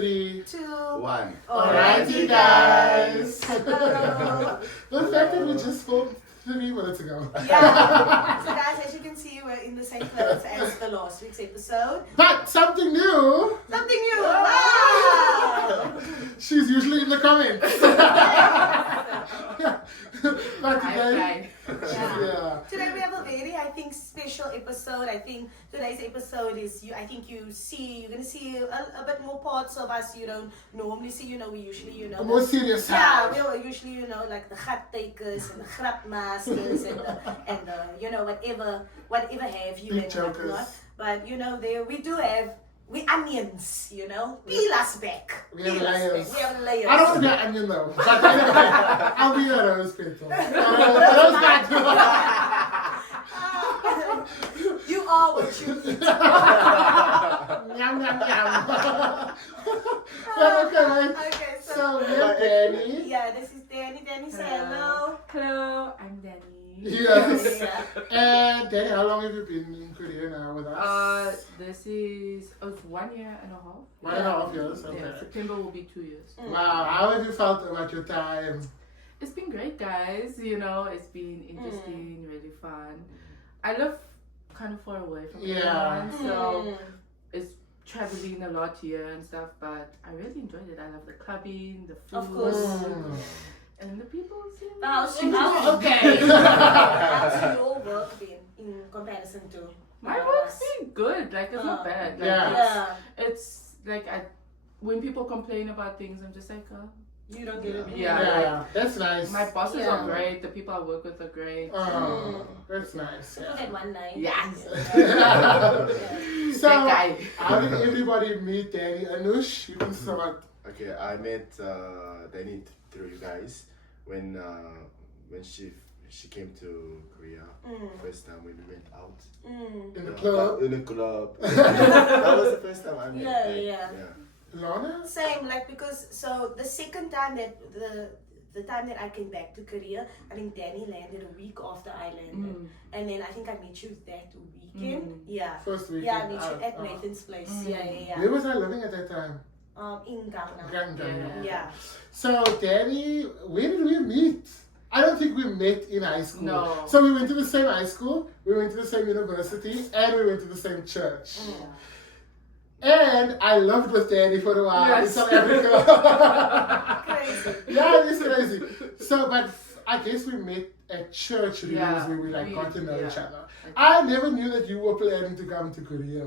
3, 2, 1. Alrighty, guys. Hello. The fact that we just spoke 3 minutes ago. Yeah. So guys, as you can see, we're in the same place as the last week's episode. But something new. Something new. Wow. She's usually in the comments. But today, yeah. Today we have a very, I think, special episode. I think today's episode is you're gonna see a bit more parts of us you don't normally see. We usually, A more serious side. Yeah, we usually, like the gat takers and the grap masters and the whatever have you Big and jokers. whatnot. But there we do have. We onions, peel us back. We have Peel us layers. back. We have layers. I don't want to be an onion though. But anyway, I'll be a rose petal. Rose petal. You are what you eat. Yum, yum, yum. But okay, Okay, so we have Danny. yeah, this is Danny. Danny, say hello. Hello, I'm Danny. Yes. Yeah. And Danny, how long have you been in Korea now with us? This is 1 year and a half. 1.5 years. Okay. Yeah, September will be 2 years. Wow, how have you felt about your time? It's been great, guys. It's been interesting, really fun. I live kind of far away from everyone, so it's traveling a lot here and stuff. But I really enjoyed it. I love the clubbing, the food, Of course. and the people. How's Okay. your work been in comparison to My work's been good. Like it's not bad. Like, Yeah. It's like when people complain about things, I'm just like, you don't get it. Yeah. That's nice. my bosses Yeah. are great. The people I work with are great. Oh, that's nice. Look at one night. Yes. So, That guy. how did everybody meet Danny? Anush, you can start. Okay, I met Danny through you guys when she came to Korea first time when we went out In the club. In the club. That was the first time I met. Yeah. Lana? Same, because the second time that the time that I came back to Korea, I think Danny landed a week after I landed, and then I think I met you that weekend. Yeah. First weekend. Yeah, I met you at Oh. Nathan's place. Yeah. Where was I living at that time? In Gangnam. Gangnam. Yeah. So, Danny, where did we meet? I don't think we met in high school. No. So we went to the same high school, we went to the same university, and we went to the same church. And I lived with Danny for a while in Yes. South Africa. Crazy. Yeah, it's crazy. So, but I guess we met at church really Yeah, was where we we- got to know each yeah. other. I never knew that you were planning to come to Korea.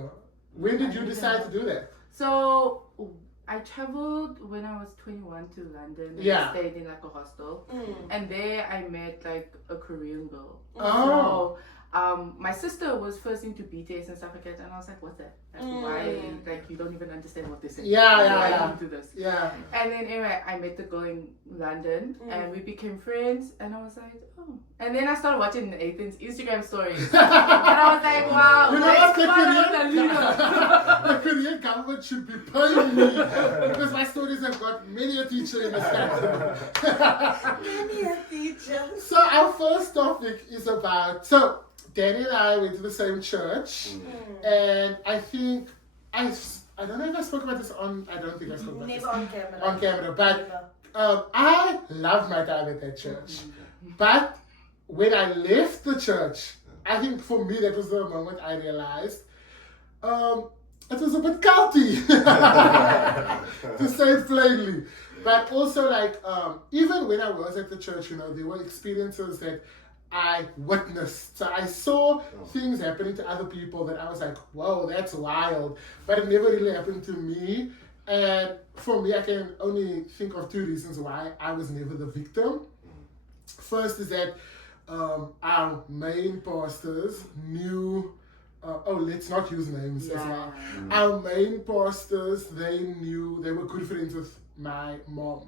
When did you decide to do that? So I traveled when I was 21 to London. And Yeah. I stayed in like a hostel, and there I met like a Korean girl. Oh. So my sister was first into BTS and stuff like that, and I was like, "What's that? Like, why? Like you don't even understand what this is? Yeah, Why yeah. you into this?" Yeah. And then anyway, I met the girl in London, and we became friends. And I was like, "Oh." And then I started watching Nathan's Instagram stories, and I was like, "Wow, You know what, let's follow the leader." The Korean government should be paying me because my stories have got many a teacher in the country. Many a teacher. So our first topic is about, Danny and I went to the same church, and I think, I don't know if I spoke about this I don't think I spoke about Never this on camera. on camera, but Never. I loved my time at that church. But when I left the church, I think for me that was the moment I realized it was a bit culty, to say it plainly. But also, even when I was at the church, there were experiences that I witnessed. So I saw things happening to other people that I was like, whoa, that's wild. But it never really happened to me. And for me, I can only think of 2 reasons why I was never the victim. First is that our main pastors knew, let's not use names as well. Our main pastors, they were good friends with my mom,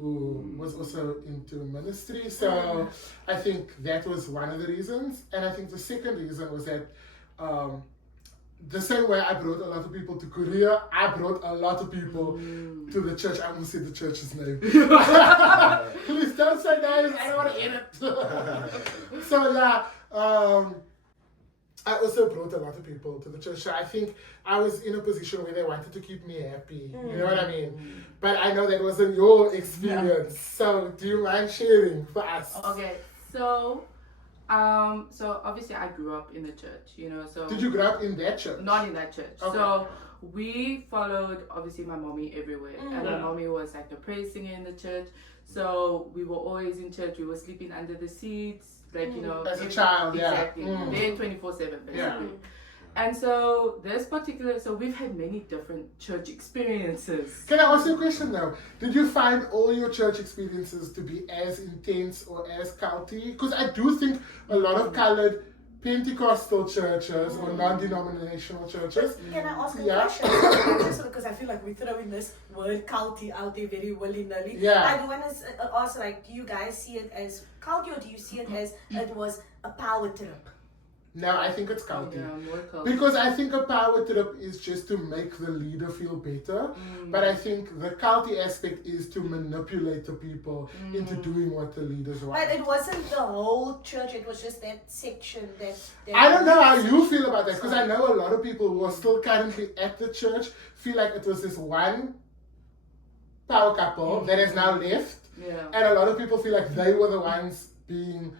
who was also into ministry. So I think that was one of the reasons. And I think the second reason was that the same way I brought a lot of people to Korea, I brought a lot of people to the church. I won't say the church's name. Please don't say names. I don't want to edit. So yeah, I also brought a lot of people to the church. So I think I was in a position where they wanted to keep me happy. You know what I mean? But I know that wasn't your experience. So do you mind sharing for us? Okay, so obviously I grew up in the church, you know. So Did you grow up in that church? not in that church. Okay. So we followed obviously my mommy everywhere, and my mommy was like the praise singer in the church. So we were always in church. We were sleeping under the seats, like you know, As a child, exactly. yeah. There 24/7 basically. Yeah. And so so we've had many different church experiences. Can I ask you a question though? Did you find all your church experiences to be as intense or as culty? Because I do think a lot of colored Pentecostal churches or non-denominational churches. Can I ask a Yeah. question? Just because I feel like we're throwing this word culty out there very willy-nilly. Yeah. I do want to ask, like, do you guys see it as culty or do you see it as it was a power trip? No, I think it's culty. Yeah, more culty. Because I think a power trip is just to make the leader feel better. But I think the culty aspect is to manipulate the people into doing what the leaders want. But it wasn't the whole church, it was just that section that I don't know how you feel about that, because I know a lot of people who are still currently at the church feel like it was this one power couple that has now left. Yeah. And a lot of people feel like they were the ones being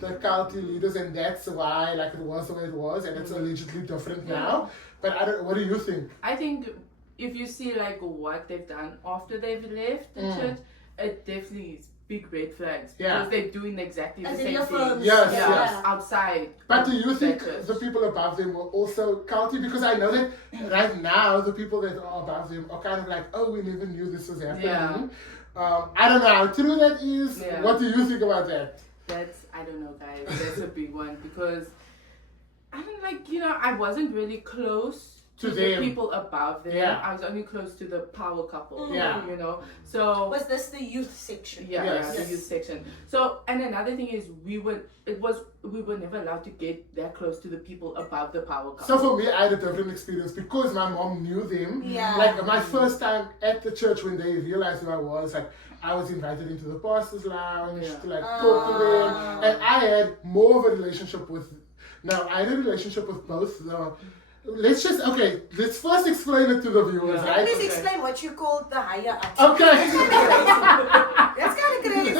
the culty leaders, and that's why like it was the way it was, and it's allegedly different now. But I don't. What do you think? I think if you see like what they've done after they've left the church, it definitely is big red flags because they're doing exactly the As in same your thing. firms. Yes, Yeah. yes. Outside. But do you of think that church. the people above them were also culty? Because I know that right now the people that are above them are kind of like, oh, we never knew this was happening. Yeah. I don't know how true that is. Yeah. What do you think about that? I don't know, guys. That's a big one because I don't like, you know, I wasn't really close to the them. people above them. Yeah. I was only close to the power couple. Yeah. You know, so Was this the youth section? yeah, Yes. the youth section. So, and another thing is we were never allowed to get that close to the people above the power couple. So for me, I had a different experience because my mom knew them. Yeah. Like my first time at the church when they realized who I was, like I was invited into the pastor's lounge to like talk to them, and I had more of a relationship with. Now I had a relationship with both the. Let's first explain it to the viewers, right? Please explain what you call the higher ups. Okay. That's kind of crazy.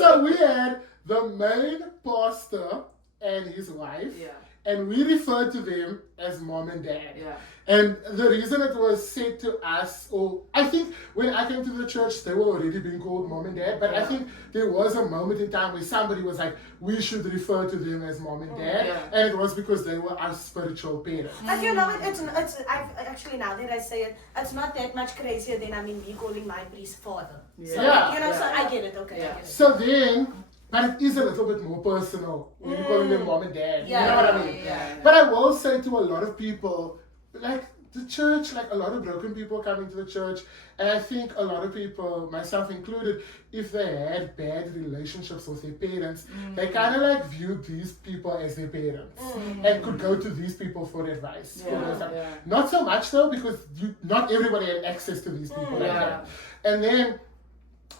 So we had the main pastor and his wife, and we referred to them as mom and dad. Yeah. And the reason it was said to us, or I think when I came to the church, they were already being called mom and dad, but I think there was a moment in time where somebody was like, we should refer to them as mom and dad, and it was because they were our spiritual parents. But you know, it's I've actually, now that I say it, it's not that much crazier than me calling my priest father. So, Yeah. you know, so I get it, okay. I get it. So then, but it is a little bit more personal when you're calling them mom and dad. Yeah, You know what I mean? yeah. But I will say to a lot of people, like the church, like a lot of broken people coming to the church, and I think a lot of people, myself included, if they had bad relationships with their parents, they kind of like viewed these people as their parents and could go to these people for advice. Not so much though, because not everybody had access to these people like that. And then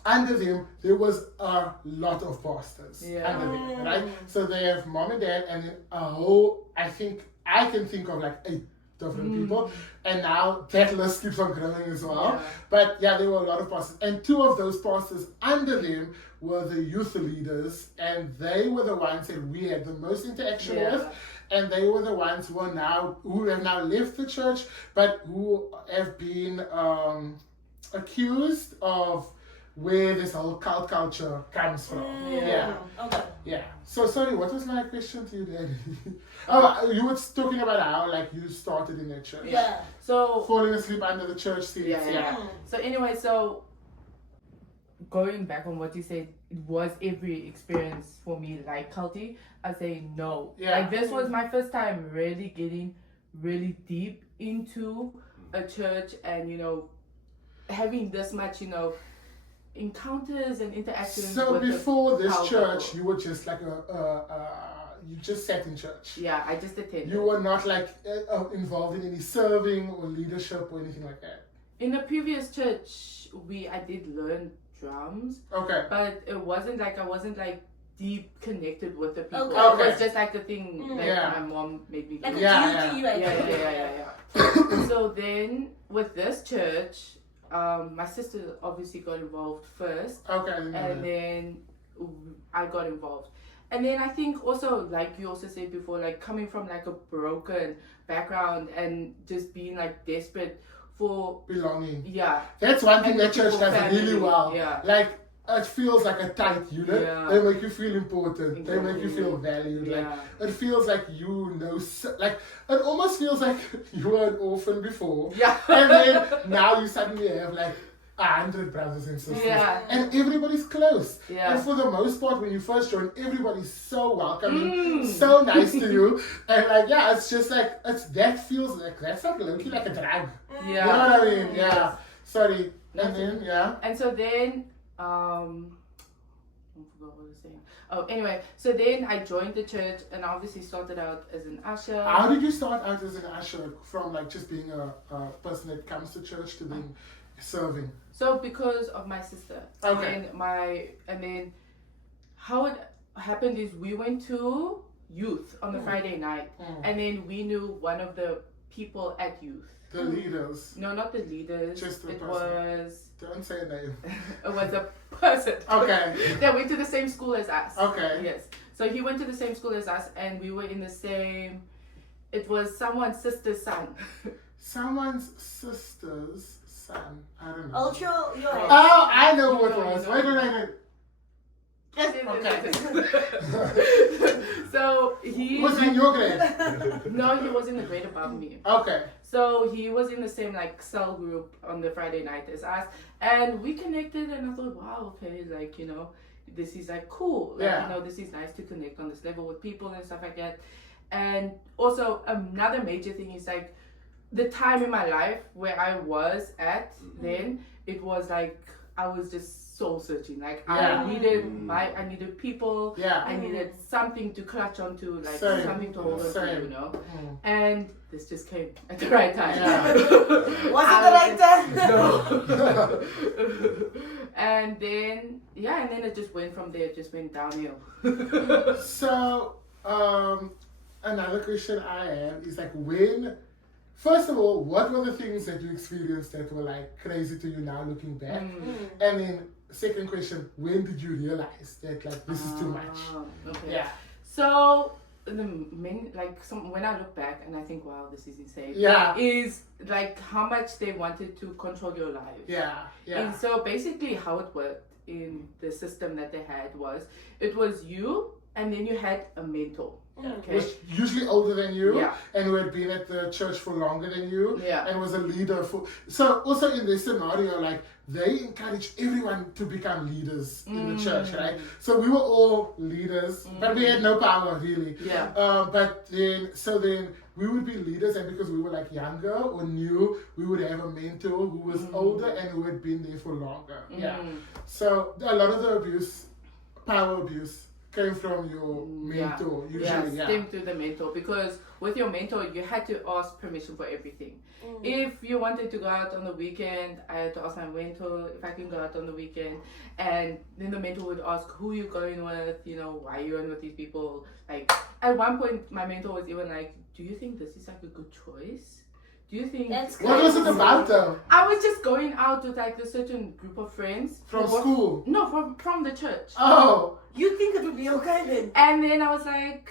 under them, there was a lot of pastors under them, right? So they have mom and dad, and then a whole, I can think of like 8 different people, and now that list keeps on growing as well. But yeah, there were a lot of pastors, and 2 of those pastors under them were the youth leaders, and they were the ones that we had the most interaction with. And they were the ones who have now left the church, but who have been accused of where this whole cult culture comes from. Okay. Yeah. So sorry, what was my question to you, Daddy? Oh, you were talking about how like you started in that church. Yeah. So Falling asleep under the church seats. So anyway, so going back on what you said, was every experience for me like culty? I say no. Like this was my first time really getting really deep into a church, and you know, having this much, you know, encounters and interactions. So with before the this power church, couple. you were just like you just sat in church. Yeah, I just attended. You were not like involved in any serving or leadership or anything like that. In the previous church, I did learn drums. Okay. But it wasn't like I wasn't like deep connected with the people. Okay. It was just like the thing that my mom made me do. Like a Yeah, duty, Yeah. So then with this church, my sister obviously got involved first, and then I got involved. And then I think also, like you also said before, like coming from like a broken background and just being like desperate for belonging. Yeah. That's one thing that church does really well. Yeah. Like, it feels like a tight unit. Yeah. They make you feel important. Exactly. They make you feel valued. Yeah. Like, it feels like you know, like, it almost feels like you were an orphan before. Yeah. And then now you suddenly have like 100 brothers and sisters. Yeah. And everybody's close. Yeah. And for the most part, when you first join, everybody's so welcoming, so nice to you. And like, yeah, it's just like, that feels like, that's like low-key like a drug. Yeah. You know what I mean? Yeah. Yes. Sorry. And then, yeah. And so then, I forgot what I was saying. Oh, anyway, so then I joined the church and obviously started out as an usher. How did you start out as an usher, from like just being a person that comes to church to being serving? So because of my sister. Okay. And then how it happened is we went to youth on the Friday night, and then we knew one of the people at youth. The leaders. No, not the leaders. Just the it person. was Don't say a name. it was a person. Okay. That went to the same school as us. Okay. Yes. So he went to the same school as us, and we were in the same. It was someone's sister's son. Someone's sister's son. I don't know. Ultra, Oh, I know what it was. Wait a minute. So he Was he in your grade? No, he was in the grade above me. Okay. So he was in the same like cell group on the Friday night as us, and we connected. And I thought, wow, okay, like, you know, this is like cool. Like, Yeah. you know, this is nice to connect on this level with people and stuff like that. And also another major thing is like the time in my life where I was at then, it was like I was just soul searching. Like Yeah. I needed people. Yeah. I needed something to clutch onto, like Same. something to hold on to, Same. you know. Mm. And this just came at the right time. Yeah. Was it the right time? No. And then it just went from there. It just went downhill. So, another question I have is like, first of all, what were the things that you experienced that were like crazy to you now looking back? And then second question, when did you realize that like this is too much? Okay. Yeah. So when I look back and I think, wow, this is insane. Yeah. Is like how much they wanted to control your life. Yeah. Yeah. And so basically how it worked in the system that they had was, it was you and then you had a mentor. Okay. Was usually older than you, Yeah. and who had been at the church for longer than you, Yeah. and was a leader for. So also in this scenario, like they encouraged everyone to become leaders in the church, right? So we were all leaders, but we had no power really. Yeah. But then we would be leaders, and because we were like younger or new, we would have a mentor who was older and who had been there for longer. Yeah. So a lot of the power abuse, came from your mentor, usually. Yeah, came through the mentor, because with your mentor you had to ask permission for everything. If you wanted to go out on the weekend, I had to ask my mentor if I can go out on the weekend, and then the mentor would ask who you going with, you know, why are you going with these people. Like at one point my mentor was even like, do you think this is like a good choice? Do you think What was it about though? I was just going out with like a certain group of friends From school? No, from the church. Oh. You think it would be okay then? And then I was like,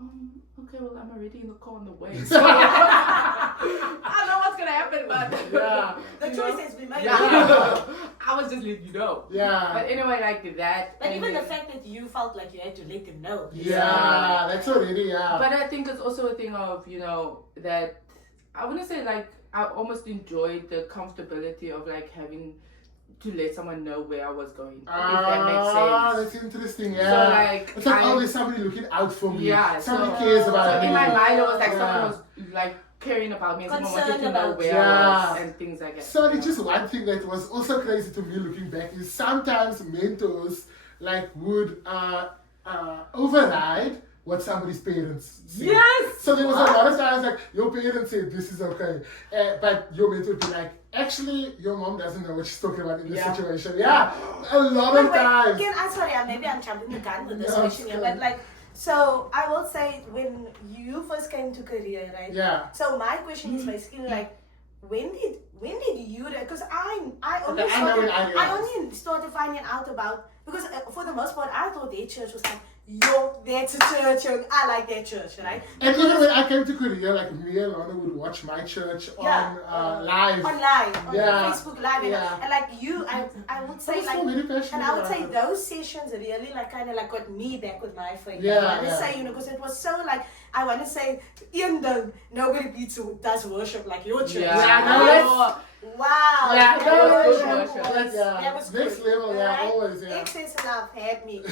okay, well, I'm already in the car on the way. So I don't know what's going to happen, but Yeah. The choice has been made. Yeah. I was just letting you know. Yeah. But anyway, like that. But even the fact that you felt like you had to let them know. Yeah, that's already, yeah. But I think it's also a thing of, you know, that I wouldn't say like, I almost enjoyed the comfortability of like having to let someone know where I was going. If that makes sense. That's interesting, yeah. So like, it's like, oh, there's somebody looking out for me. Yeah. Somebody cares about me. So in my mind, it was like someone was like caring about me and someone wanted to know where I was and things like that. So it's just one thing that was also crazy to me looking back is sometimes mentors like would override what somebody's parents said. Yes! So there was a lot of times like your parents said this is okay, but your mentor would be like, actually, your mom doesn't know what she's talking about in this Yeah. situation. Yeah, a lot of times. Maybe I'm jumping the gun with this No, question here, it's but good. like, so I will say when you first came to Korea, right? Yeah. So my question is basically like, when did you? Because I only Okay, I know when I I realized. only started finding out about, because for the most part I thought their church was like, yo, that's a church, yo, I like that church, right? And even when I came to Korea, like me and Lana would watch my church Yeah. on live. Online, on Yeah. Facebook Live, Yeah. and like you, I would say was like, so very passionate and I would say about it. those sessions really like kind of like got me back with my faith. Yeah, I want to yeah. say, because it was so like, I want to say, even though nobody does worship like your church. Yeah, no, Right? that's- Wow. Yeah, that that was was good. worship. That's, yeah, That was next good. level, yeah, Right? always, yeah. Excess enough had me.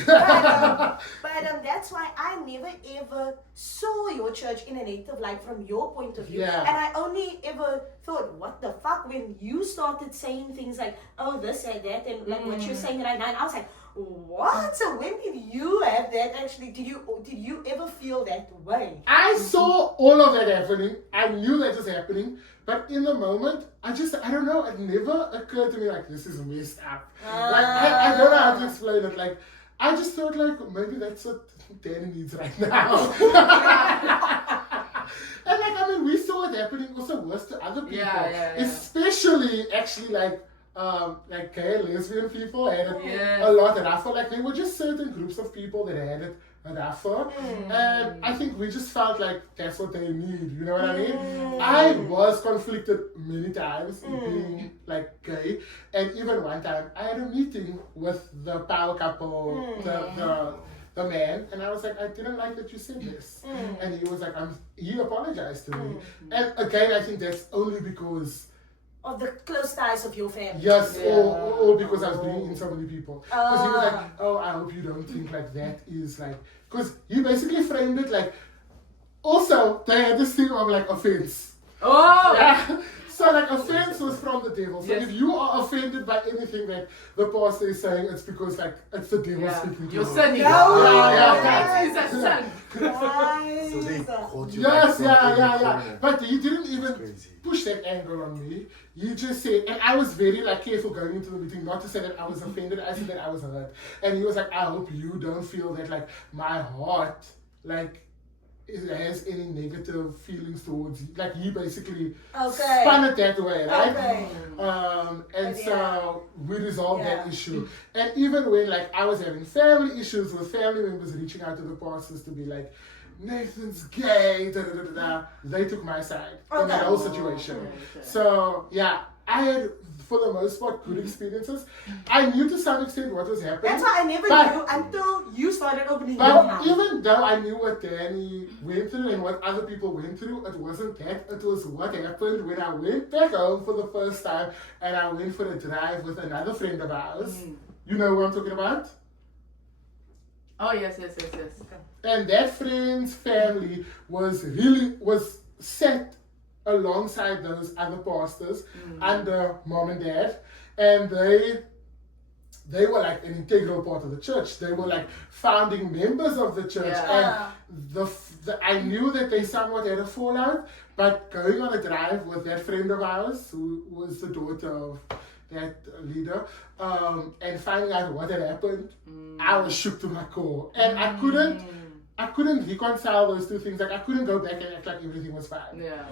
But that's why I never ever saw your church in a native light from your point of view. Yeah. And I only ever thought, what the fuck, when you started saying things like, oh, this and that, and like what you're saying right now, and I was like, what? So when did you have that actually? Did you ever feel that way? I saw all of that happening. I knew that was happening. But in the moment, I don't know, it never occurred to me like, this is messed up. Like, I don't know how to explain it. Like, I just thought like, maybe that's what Danny needs right now. And like, I mean, we saw it happening also worse to other people. Yeah. Especially actually like gay and lesbian people had it Yes. a lot rougher. Like there were just certain groups of people that had it rougher. And I think we just felt like that's what they need, you know what I mean? I was conflicted many times in being like gay, and even one time I had a meeting with the power couple, the man, and I was like, I didn't like that you said this. And he was like, he apologized to me. And again, I think that's only because Of the close ties of your family. yes, Yeah. or because I was bringing in so many people. Because he was like, oh, I hope you don't think like that is like, because he basically framed it like, also, they had this thing of like offense. Oh! Yeah. So like offense was from the devil. So Yes. if you are offended by anything that the pastor is saying, it's because like, it's the devil Yeah. speaking to You're you. sinning. Yeah. That is a sin. So they caught you. Yes, like, from every yeah. corner. But he didn't It's even crazy. push that anger on me. He just said, and I was very like careful going into the meeting, not to say that I was offended. I said that I was hurt, and he was like, I hope you don't feel that like my heart like it has any negative feelings towards you. Like he basically spun it that way, right? Okay. And Yeah. so we resolved that Yeah. issue. And even when like I was having family issues with family members reaching out to the pastors to be like, Nathan's gay, they took my side in that whole situation. Okay. So yeah, I had for the most part good experiences. I knew to some extent what was happening. That's why I never But- knew until you started opening your But mouth. even though I knew what Danny went through and what other people went through, it wasn't that. It was what happened when I went back home for the first time and I went for a drive with another friend of ours. You know who I'm talking about? Oh, yes. And that friend's family was set alongside those other pastors under mom and dad, and they were like an integral part of the church. They were like founding members of the church, Yeah. and I knew that they somewhat had a fallout. But going on a drive with that friend of ours, who was the daughter of that leader, and finding out what had happened, I was shook to my core, and I couldn't reconcile those two things. Like I couldn't go back and act like everything was fine. Yeah.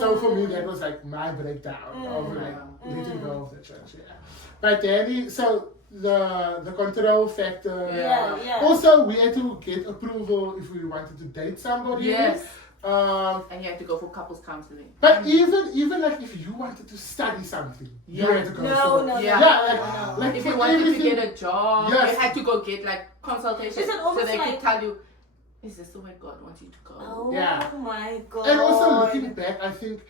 So for me, that was like my breakdown of like letting go of the church. Yeah. But Danny, so the control factor. Yeah. Also, we had to get approval if we wanted to date somebody. Yes. Um, And you have to go for couples counseling. but even like if you wanted to study something, you Yeah. had to go No, for no, it. Yeah. Yeah, like If for you wanted to everything- get a job, Yes. you had to go get like consultation Is it so almost they like- could tell you, is this the way God wants you to go? Oh Yeah. my god. And also looking back, I think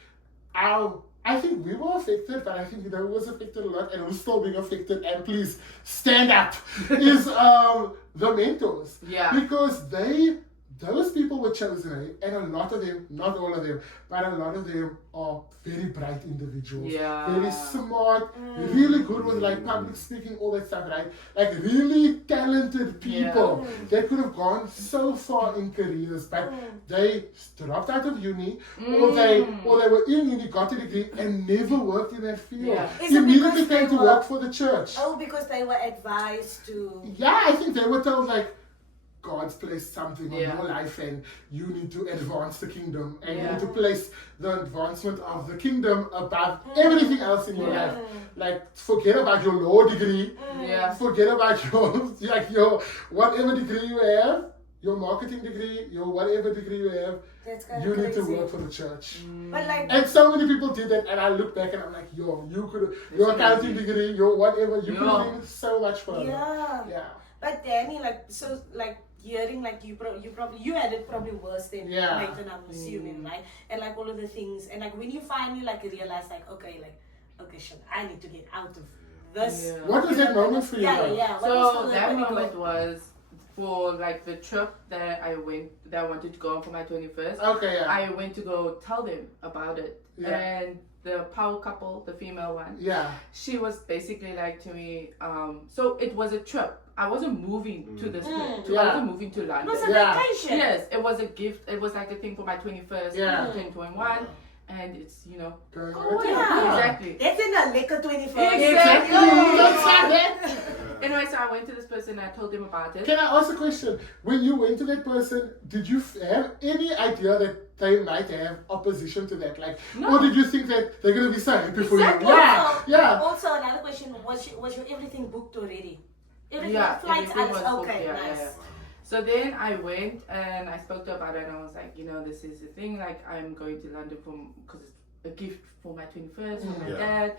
we were affected, but I think who was affected a lot and who's still being affected, and please stand up, is the mentors. Yeah. Because they those people were chosen, and a lot of them, not all of them, but a lot of them are very bright individuals. Yeah. Very smart, really good with like public speaking, all that stuff, right? Like really talented people that could have gone so far in careers, but they dropped out of uni, or they were in uni, got a degree, and never worked in that field. Yeah. Is it Immediately because came they to were- work for the church. Oh, because they were advised to. Yeah, I think they were told like, God's placed something on Yeah. your life and you need to advance the kingdom and you Yeah. need to place the advancement of the kingdom above everything else in your Yeah. life. Like forget about your law degree, Yeah. forget about your whatever degree you have, your marketing degree, your whatever degree you have, That's kind you of need to crazy. work for the church. But like, And so many people did that, and I look back and I'm like, yo, you could, your accounting degree, your whatever, you could have been so much further. yeah. Yeah. But Danny, like, so like hearing like you had it probably worse than Yeah. Nathan, I'm assuming, right? And like all of the things, and like when you finally like realize like, okay, shit, I need to get out of this. Yeah. What was that moment for you? Yeah, though? yeah. What was So for the that pinnacle? moment was for like the trip that I wanted to go on for my 21st. Okay, yeah. I went to go tell them about it. Yeah. And the power couple, the female one, Yeah. she was basically like to me, so it was a trip. I wasn't moving to this place. I Yeah. wasn't moving to It London. was a Yeah. vacation. Yes, it was a gift. It was like a thing for my 21st, Yeah. 2021. And it's, Going go on away. a trip, Yeah. Exactly. That's in a liquor 21st. Exactly. Yeah. That's like that. Anyway, so I went to this person and I told him about it. Can I ask a question? When you went to that person, did you have any idea that they might have opposition to that? Like, No. or did you think that they're gonna be so happy for Exactly. you? Yeah, Also, yeah. Also, another question: was your everything booked already? Everything, Yeah, flights, everything alles was booked, okay, yeah, nice. yeah, yeah. So then I went and I spoke to her about it and I was like, this is the thing, like I'm going to London because it's a gift for my 21st from my Yeah. dad.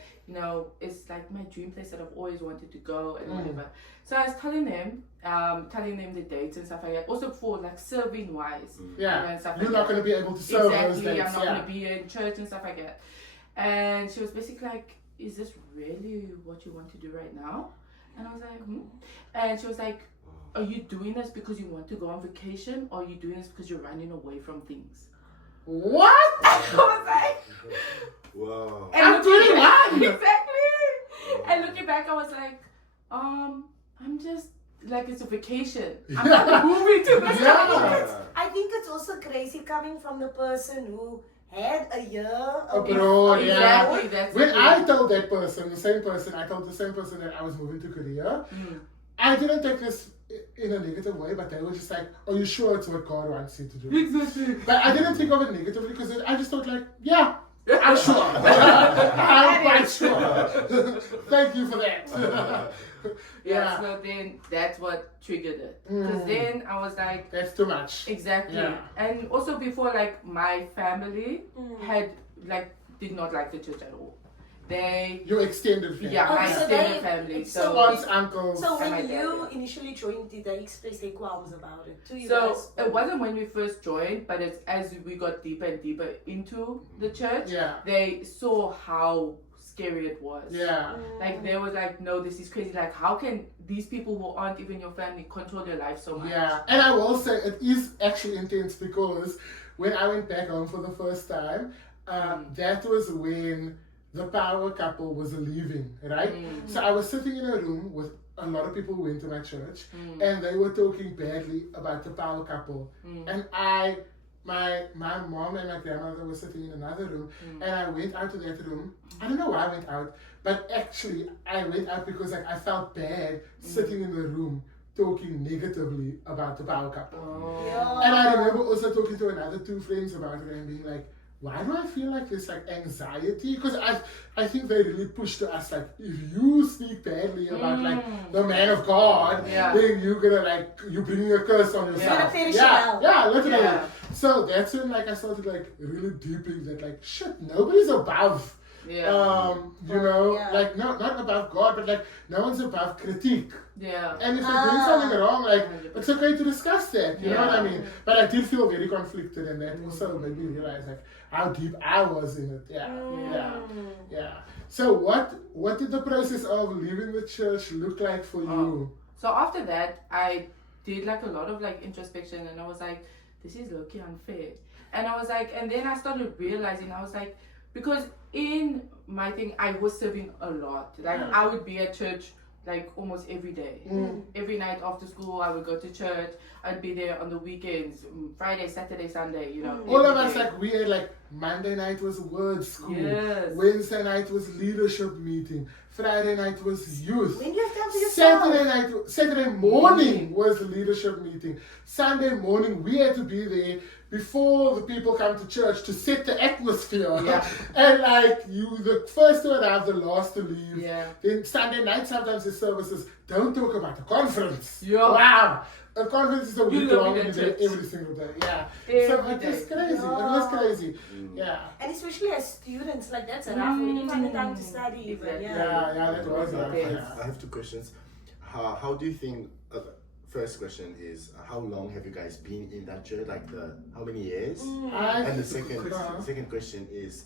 It's like my dream place that I've always wanted to go and whatever. So I was telling them the dates and stuff like that. Also for like serving wise. Yeah. And stuff You're like not that. gonna be able to serve those Exactly, dates. I'm not Yeah. gonna be in church and stuff like that. And she was basically like, is this really what you want to do right now? And I was like, And she was like, are you doing this because you want to go on vacation, or are you doing this because you're running away from things? What? I was like, Wow. and I'm looking 21. back- exactly. And looking back, I was like, I'm just like, it's a vacation. I'm not moving to this Yeah. country. I think it's also crazy coming from the person who had a year Abroad, yeah. Exactly, that's When the I thing. told that person, I told the same person that I was moving to Korea, I didn't take this in a negative way, but they were just like, are you sure it's what God wants you to do? Exactly. But I didn't think of it negatively because I just thought like, yeah, I'm sure. I'm quite sure. Thank you for that. Yeah, so then that's what triggered it. Because then I was like, That's too much. exactly. Yeah. And also before, like, my family did not like the church at all. They, Your extended family. yeah, my Okay, so extended they- family. so So, Aunts, uncles. So And my when dad, you yeah. initially joined, did they express their qualms about it to you so guys? it wasn't when we first joined, but it's as we got deeper and deeper into the church, Yeah. they saw how scary it was. Yeah. Like they was like, no, this is crazy. Like, how can these people who aren't even your family control your life so much? Yeah. And I will say it is actually intense because when I went back home for the first time, that was when the power couple was leaving, right? So I was sitting in a room with a lot of people who went to my church and they were talking badly about the power couple. And my mom and my grandmother were sitting in another room and I went out to that room. I don't know why I went out, but actually I went out because like I felt bad sitting in the room talking negatively about the power couple. Oh. And I remember also talking to another two friends about it and being like, why do I feel like this like anxiety? Because I think they really push to us like, if you speak badly about like the man of God, then you're gonna like, you're bringing a curse on yourself. You're gonna finish yeah, it yeah, literally. Yeah. So that's when like I started like really deeping that like, shit, nobody's above. Yeah. You know, Yeah. like not above God, but like no one's above critique. Yeah. And if they're doing something wrong, like it's okay to discuss that. You know what I mean? But I did feel very conflicted, and that also made me realize like how deep I was in it. Yeah. So what did the process of leaving the church look like for you? So after that, I did like a lot of like introspection, and I was like, this is low-key unfair. And I was like, and then I started realizing, I was like, because in my thing, I was serving a lot. Like, I would be at church like almost every day. Every night after school, I would go to church. I'd be there on the weekends, Friday, Saturday, Sunday, you know. All of every us, day. like, we had, like, Monday night was word school. Yes. Wednesday night was leadership meeting. Friday night was youth. When do you have time for yourself? Saturday morning was the leadership meeting. Sunday morning, we had to be there before the people come to church to set the atmosphere. Yeah. And like the first to arrive, the last to leave. Yeah. Then Sunday night, sometimes the services don't talk about the conference. Yeah. Wow. A conference is a week love long it and at day, church. every single day. Yeah. Every So it day. was crazy. It was crazy. Yeah. And especially as students, like that's enough when you find the time to study even. Exactly. Yeah. That was rough. Okay. Yeah. I have two questions. How do you think? First question is how long have you guys been in that church? Like how many years? And the second question is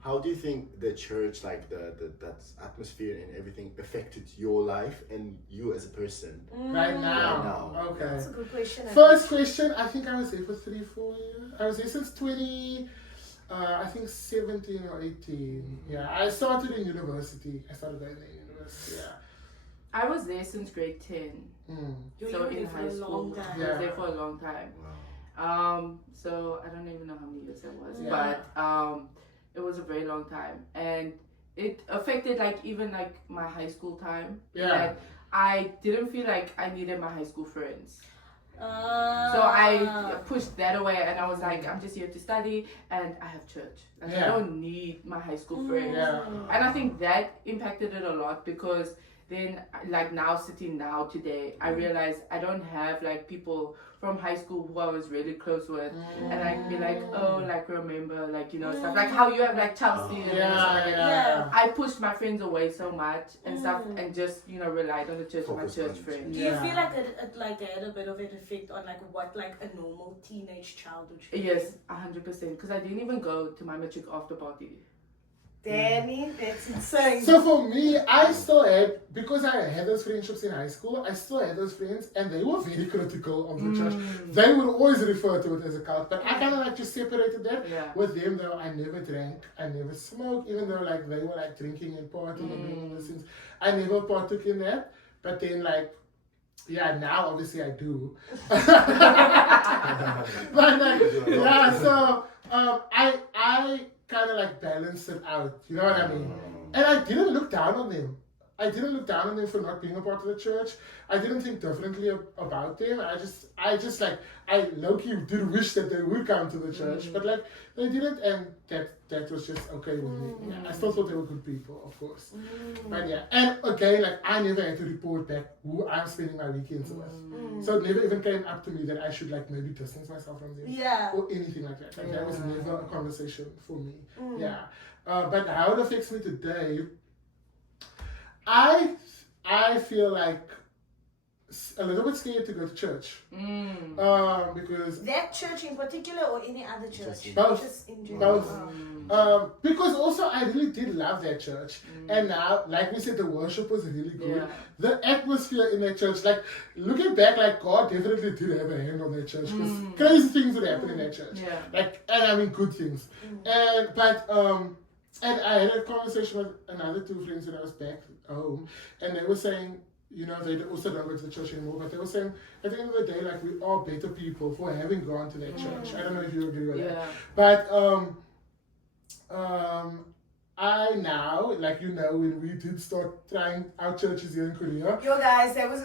how do you think the church, like that atmosphere and everything, affected your life and you as a person? Right now. Okay. That's a good question. First question, I think I was there for 3-4 years. I was there since 17 or 18. Yeah, I started in university. I started going in university, yeah. I was there since grade 10. You So were in there for high a school. long time. I was there for a long time. Wow. So I don't even know how many years that was, Yeah. but it was a very long time, and it affected like even like my high school time. Yeah. Like, I didn't feel like I needed my high school friends. So Ah. I pushed that away, and I was like, I'm just here to study, and I have church. Like, I Yeah. don't need my high school friends. Yeah. And I think that impacted it a lot because then, like now sitting now today, I realize I don't have like people from high school who I was really close with, and I can be like, oh, like remember, like you know stuff like how you have like Chelsea and stuff like that. Yeah. I pushed my friends away so much and stuff, and just relied on the church and my Focus church on friends. Do you Yeah. feel like it like had a bit of an effect on like what like a normal teenage childhood should be? Yes, 100%. Because I didn't even go to my matric after party. Danny, that's insane. So for me, I still had, because I had those friendships in high school, I still had those friends and they were very critical of the church. They would always refer to it as a cult, but I kind of like just separated that. Yeah. With them though, I never drank, I never smoked, even though like they were like drinking and partying and doing all those things. I never partook in that, but then like, yeah, now obviously I do. But like, yeah, so I kind of like balanced it out, you know what I mean? And I didn't look down on them. I didn't look down on them for not being a part of the church. I didn't think differently about them. I just like, I low-key did wish that they would come to the church, but like, they didn't, and that was just okay with me. Yeah, I still thought they were good people, of course. But yeah, and again, like, I never had to report back who I'm spending my weekends with. So it never even came up to me that I should like maybe distance myself from them. Yeah. Or anything like that. Like, that was never a conversation for me. Yeah. But how it affects me today, I feel like a little bit scared to go to church. Because That church in particular or any other church? Both. Just in general. both. Because also I really did love that church. And now, like we said, the worship was really good. Yeah. The atmosphere in that church, like looking back, like God definitely did have a hand on that church. Because crazy things would happen in that church. Yeah. Like, and I mean good things. And I had a conversation with another two friends when I was back home, and they were saying, you know, they also don't go to the church anymore, but they were saying, at the end of the day, like, we are better people for having gone to that church. I don't know if you agree with that. But, I now, like, you know, when we did start trying out churches here in Korea, Yo guys, that was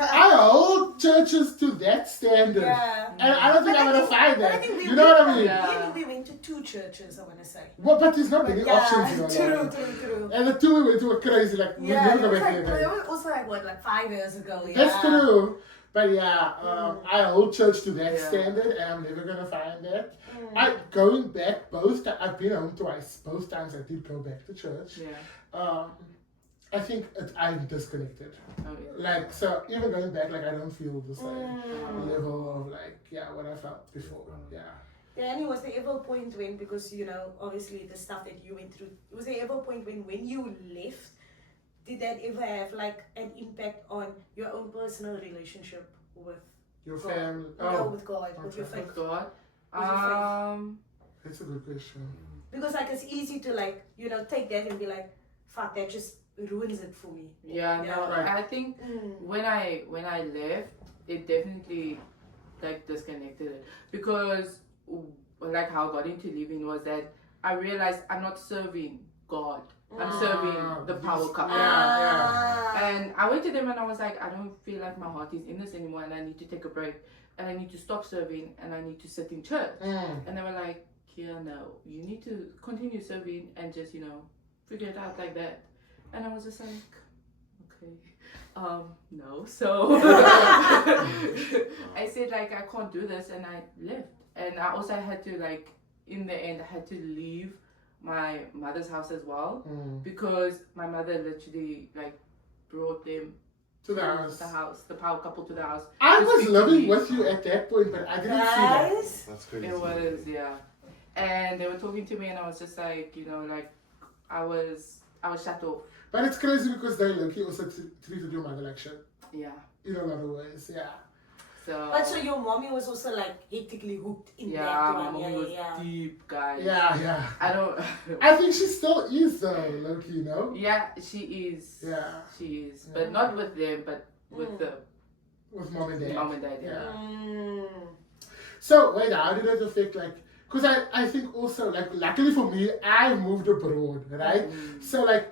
I hold churches to that standard. Yeah. And I don't think I'm going to find But I that. think You know what I mean? Yeah. we went to 2 churches, I want to say. Well, but there's not many options, you know. True. And the two we went to were crazy, like, we Yeah, never it go was back like, there. it was also like what, like 5 years ago. Yeah. That's true. But yeah, I hold church to that Yeah. standard, and I'm never gonna find that. Going back I've been home twice. Both times I did go back to church. Yeah. I think I'm disconnected. Oh, yeah. Like, so even going back, like, I don't feel the same level of like, yeah, what I felt before. Yeah. Danny, was there ever a point when, because you know, obviously the stuff that you went through, was there ever a point when you left, did that ever have like an impact on your own personal relationship with Your family? No, with God, with your faith. With God. With your faith. That's a good question. Because like it's easy to like, you know, take that and be like, fuck, that just ruins it for me. Yeah, Yeah. no, Right. I think when I left, it definitely like disconnected it, because like how I got into living was that I realized I'm not serving God, I'm serving the power couple. And I went to them and I was like, I don't feel like my heart is in this anymore, and I need to take a break, and I need to stop serving, and I need to sit in church. And they were like, yeah, no, you need to continue serving and just, you know, figure it out like that. And I was just like, okay, no. So I said like, I can't do this, and I left. And I also had to like, in the end, I had to leave my mother's house as well, because my mother literally like brought them to the house. The power couple to the house. I was living with you at that point, but I didn't see that. Guys, That's crazy. It was, yeah. And they were talking to me, and I was just like, you know, like I was shut off. But it's crazy because they low-key also treated your mother like shit. Yeah. In a lot of ways, yeah. So. but so your mommy was also like hectically hooked in Yeah, that my one. mommy was deep, guys. Yeah. I don't. I think she still is though, low-key, no? Yeah, she is. Yeah. She is, but not with them, but with the With mom and dad. mom and dad. Yeah. So wait, how did it affect like? Because I think also like luckily for me, I moved abroad, right? So like,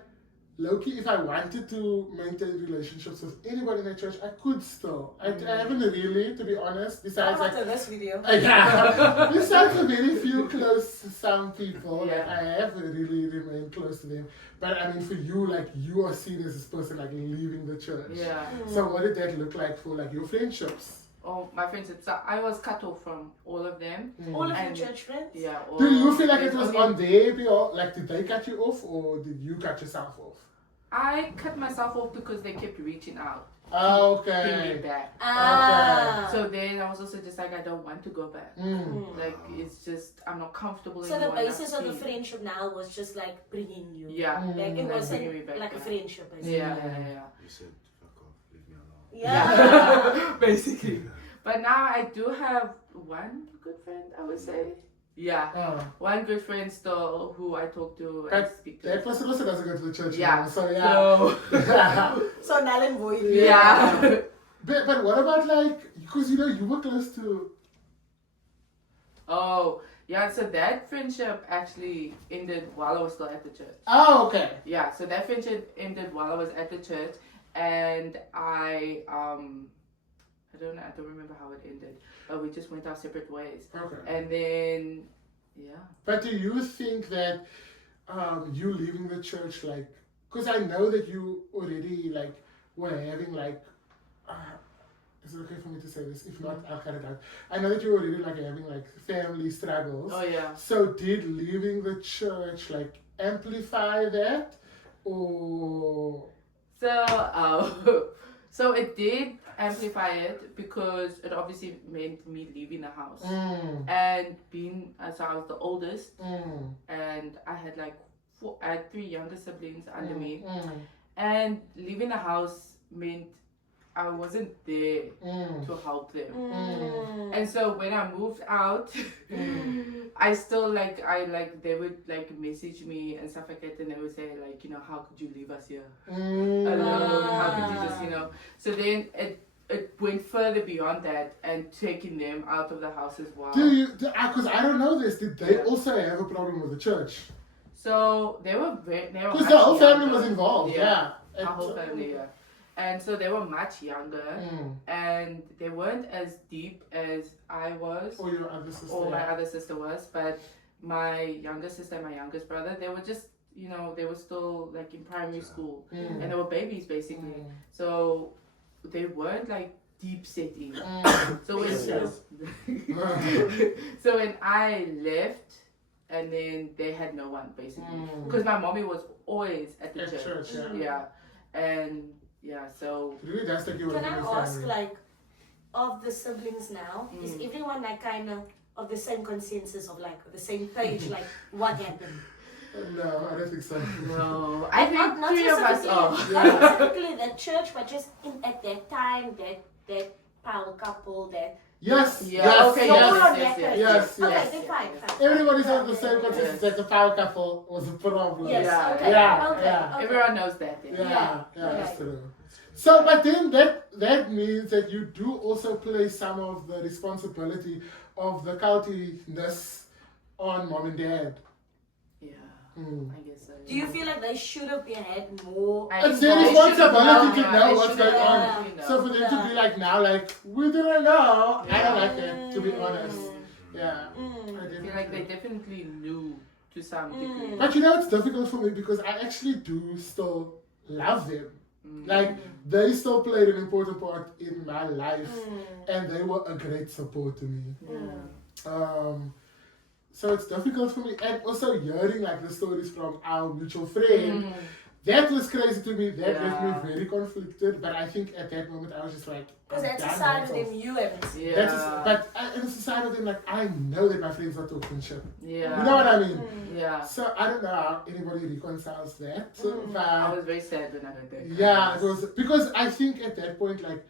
low-key, if I wanted to maintain relationships with anybody in the church, I could still. I haven't really, to be honest. Besides like this video. yeah, besides a very few close to some people, Yeah. like, I have really remained close to them. But I mean, for you, like you are seen as this person like leaving the church. Yeah. So what did that look like for like your friendships? Oh, my friendships. So I was cut off from all of them. All of your And- church friends? Yeah. Do you feel like there's it was only- on their behalf? Like, did they cut you off or did you cut yourself off? I cut myself off because they kept reaching out, Oh, bringing me okay. back. Ah. So then I was also just like, I don't want to go back. Like, it's just, I'm not comfortable So the anymore. and basis I've of the seen- friendship now was just like bringing you. Yeah. Like it Like wasn't bringing me back, like a yeah. friendship. Basically. Yeah. You said, fuck off, leave me alone. Yeah. Basically. But now I do have one good friend, I would say. Yeah. Oh. One good friend still who I talk to and But speak to. that person also doesn't go to the church Yeah. anymore, so yeah. So, So null and void. yeah. But what about like, because you know, you were close to... Oh, yeah, so that friendship actually ended while I was still at the church. Oh, okay. Yeah, so that friendship ended while I was at the church, and I don't remember how it ended, but we just went our separate ways. Okay. And then, yeah. But do you think that you leaving the church, like, because I know that you already, like, were having, like, is it okay for me to say this? If not, I'll cut it out. I know that you were already, like, having, like, family struggles. Oh, yeah. So did leaving the church, like, amplify that? Or... So, so it did amplify it because it obviously meant me leaving the house. And being, so I was the oldest, and I had like I had 3 younger siblings under me, and leaving the house meant I wasn't there to help them. And so when I moved out, I still they would like message me and stuff like that, and they would say like, you know, how could you leave us here alone? How could you just, you know? So then it went further beyond that and taking them out of the house as well. Because I don't know this, did they also have a problem with the church? So they were Because the whole family was involved, yeah. Our whole family, yeah. And so they were much younger, and they weren't as deep as I was, Or your other sister. or my other sister was. But my younger sister and my youngest brother, they were just, you know, they were still like in primary school, and they were babies basically. So they weren't like deep setting. So when so when I left, and then they had no one basically, because my mommy was always at the church. Yeah, and. Yeah, so... Really, that's like you Can I ask, like, of the siblings now, is everyone like kind of the same consensus of like the same page, like what happened? No, I don't think so. No, I think not 3 of us specifically- are. Not specifically the church, but just at that time, that power couple that. Yes, Yeah, yes, okay, You're yes, all on yes, that. yes, Okay, yes. then fine. Everybody's on the same Yeah. consensus that the power couple was a problem. Yes. Yeah, Okay. yeah, Okay. yeah. Okay. Everyone knows that. Yeah, Yeah. yeah, Okay. that's true. So, but then that means that you do also place some of the responsibility of the cultiness on mom and dad. Yeah, Mm. I guess so. Do you feel like they should have had more? I It's think their they should have responsibility to known, know they what's should have going on. known, you know. So for them to Yeah. be like now, like, we didn't know. I don't like that, to be honest. Mm. Yeah. Mm. I I feel like they definitely knew to some degree. But you know, it's difficult for me because I actually do still love them. Mm. Like, they still played an important part in my life, Mm. and they were a great support to me. Yeah. So it's difficult for me, and also hearing like the stories from our mutual friend, that was crazy to me. That left me Yeah. very conflicted. But I think at that moment I was just like, Because I'm that's a done, side that's of all. them you haven't seen. Yeah. But it's a side of them like I know that my friends are talking shit. Yeah. You know what I mean? Yeah. So I don't know how anybody reconciles that. Mm. I But was very sad when I heard that. yeah, it was because I think at that point like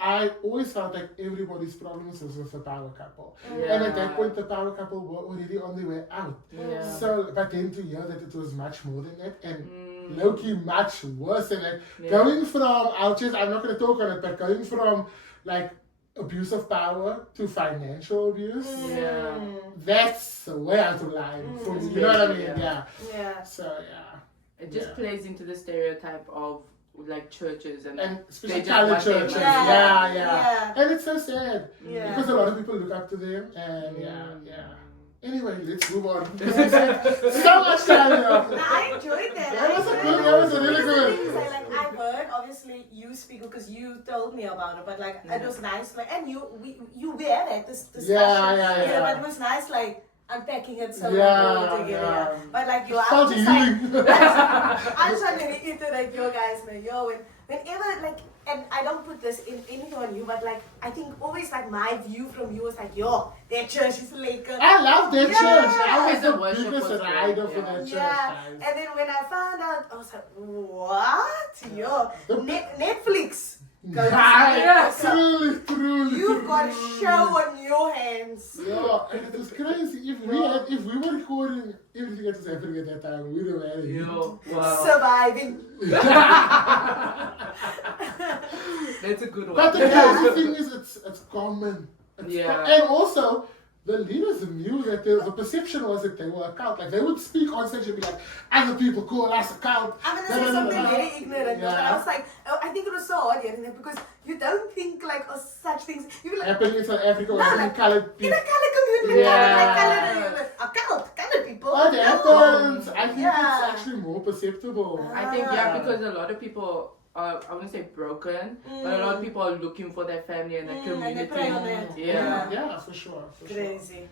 I always felt like everybody's problems was with the power couple. Yeah. And at that point the power couple were already on their way out. Yeah. So but then to hear that it was much more than that and Mm. low-key much worse than that. Yeah. Going from I'm not gonna talk on it, but going from like abuse of power to financial abuse, Yeah. that's way out of line for me. You know what I mean? Yeah. Yeah. So yeah. It just Yeah. plays into the stereotype of like churches and And they especially just colored want their churches. money. Yeah. And it's so sad. Yeah. Because a lot of people look up to them and Mm. yeah. Anyway, let's move on. Because we spent so much time here. No, I enjoyed that. That was a I good- enjoyed that was a it. really Because good. the thing is, I've heard obviously you speak because you told me about it, but like it was nice. Like, and you were at this discussion. Yeah. But it was nice like unpacking it so Yeah, well together. yeah. But like you, Felt I'm just like healing. I'm just trying to reiterate your guys, man. Whenever like, and I don't put this in anything on you, but like I think always like my view from you was like, that church is like. I love that Yeah. church. I was The the worship biggest was rider great, for yeah. that church, Yeah, guys. and then when I found out, I was like, what? Yo, The- Netflix. Guys, So truly. you've got a show on your hands. Yeah, and it was crazy. If we were recording everything that was happening at that time, we'd have had a hit. Yo, wow. Surviving. That's a good one. But the crazy thing is, it's common. Yeah. And also, the leaders knew that the perception was that they were a cult. Like, they would speak on stage and be like, other people call us a cult. I'm gonna say something very ignorant, but Yeah. I was like, I think it was so hard hearing that because you don't think like of such things. You be like, Happening in South Africa, No, where like, colored in people. a color community, Yeah. like colored people. What No. happens? I think Yeah. it's actually more perceptible. I think because a lot of people are, I wouldn't say broken, but a lot of people are looking for their family and their And community. they pray on that. Yeah. Yeah, for sure. For sure. Crazy.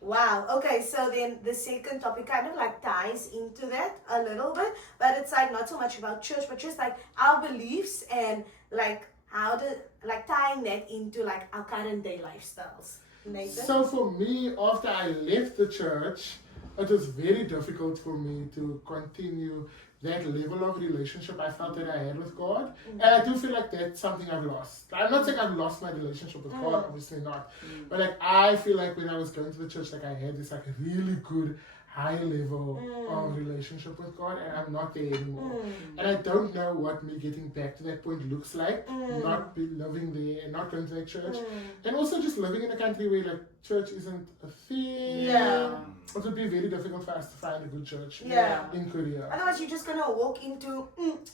Wow. Okay, so then the second topic kind of like ties into that a little bit, but it's like not so much about church, but just like our beliefs and like how to like tying that into like our current day lifestyles. Nathan? So for me, after I left the church, it was very difficult for me to continue that level of relationship I felt that I had with God. And I do feel like that's something I've lost. I'm not saying I've lost my relationship with God, obviously not. But like I feel like when I was going to the church, like I had this like really good high level of relationship with God, and I'm not there anymore. And I don't know what me getting back to that point looks like, not be living there and not going to that church. And also just living in a country where like church isn't a thing. Yeah. It would be very difficult for us to find a good church Yeah. in Korea. Otherwise, you're just gonna walk into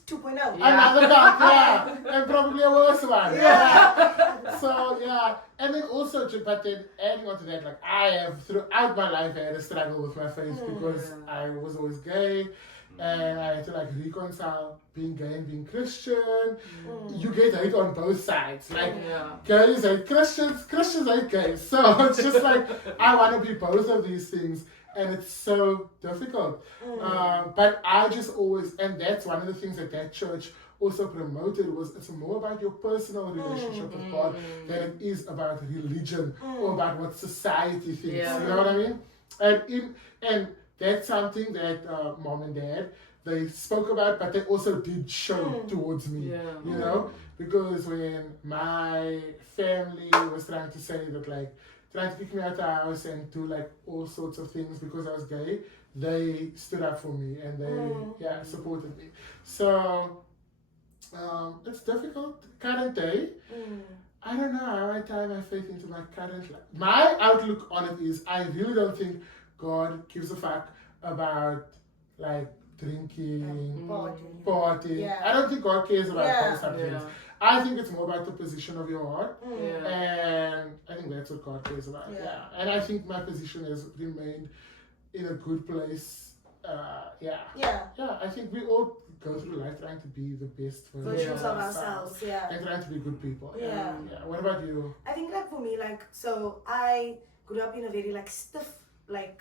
2.0. Another cult, yeah, and probably a worse one. Yeah. So yeah, and then also, but then adding on to that, like I have throughout my life had a struggle with my faith because I was always gay, and I had to like reconcile being gay and being Christian. You get hate on both sides, like gays hate Christians, Christians hate gays. So it's just like I want to be both of these things. And it's so difficult. But I just always, and that's one of the things that church also promoted was it's more about your personal relationship with God than it is about religion or about what society thinks. Yeah. You know what I mean? And that's something that mom and dad, they spoke about, but they also did show towards me. Yeah. You know, because when my family was trying to say that like trying to kick me out of the house and do like all sorts of things because I was gay, they stood up for me and they supported me. So it's difficult current day. I don't know how I tie my faith into my current life. My outlook on it is I really don't think God gives a fuck about like drinking, partying. Yeah. I don't think God cares about Yeah. those type of things. I think it's more about the position of your heart. Yeah. And I think that's what God cares about. Yeah. And I think my position has remained in a good place. Yeah. I think we all go through life trying to be the best Versions of ourselves. Yeah. and trying to be good people. Yeah. What about you? I think like for me, like, so I grew up in a very like stiff, like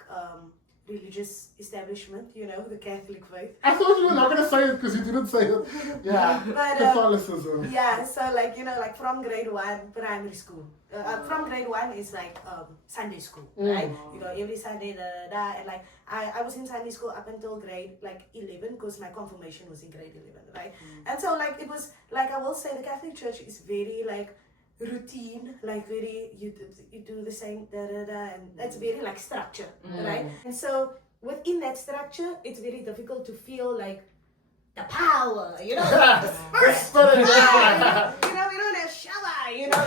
religious establishment, you know, the Catholic faith. I thought you were not gonna say it because you didn't say it. Yeah. But, Catholicism. Yeah, so like, you know, like from grade 1, primary school. From grade 1 is like Sunday school, right? You know, every Sunday, and like I was in Sunday school up until grade like 11 because my confirmation was in grade 11, right? And so like it was like, I will say the Catholic Church is very like routine, like very, you do the same and that's very like structure, right? And so within that structure, it's very difficult to feel like the power, you know, the spirit, you know, we don't have shower, you know,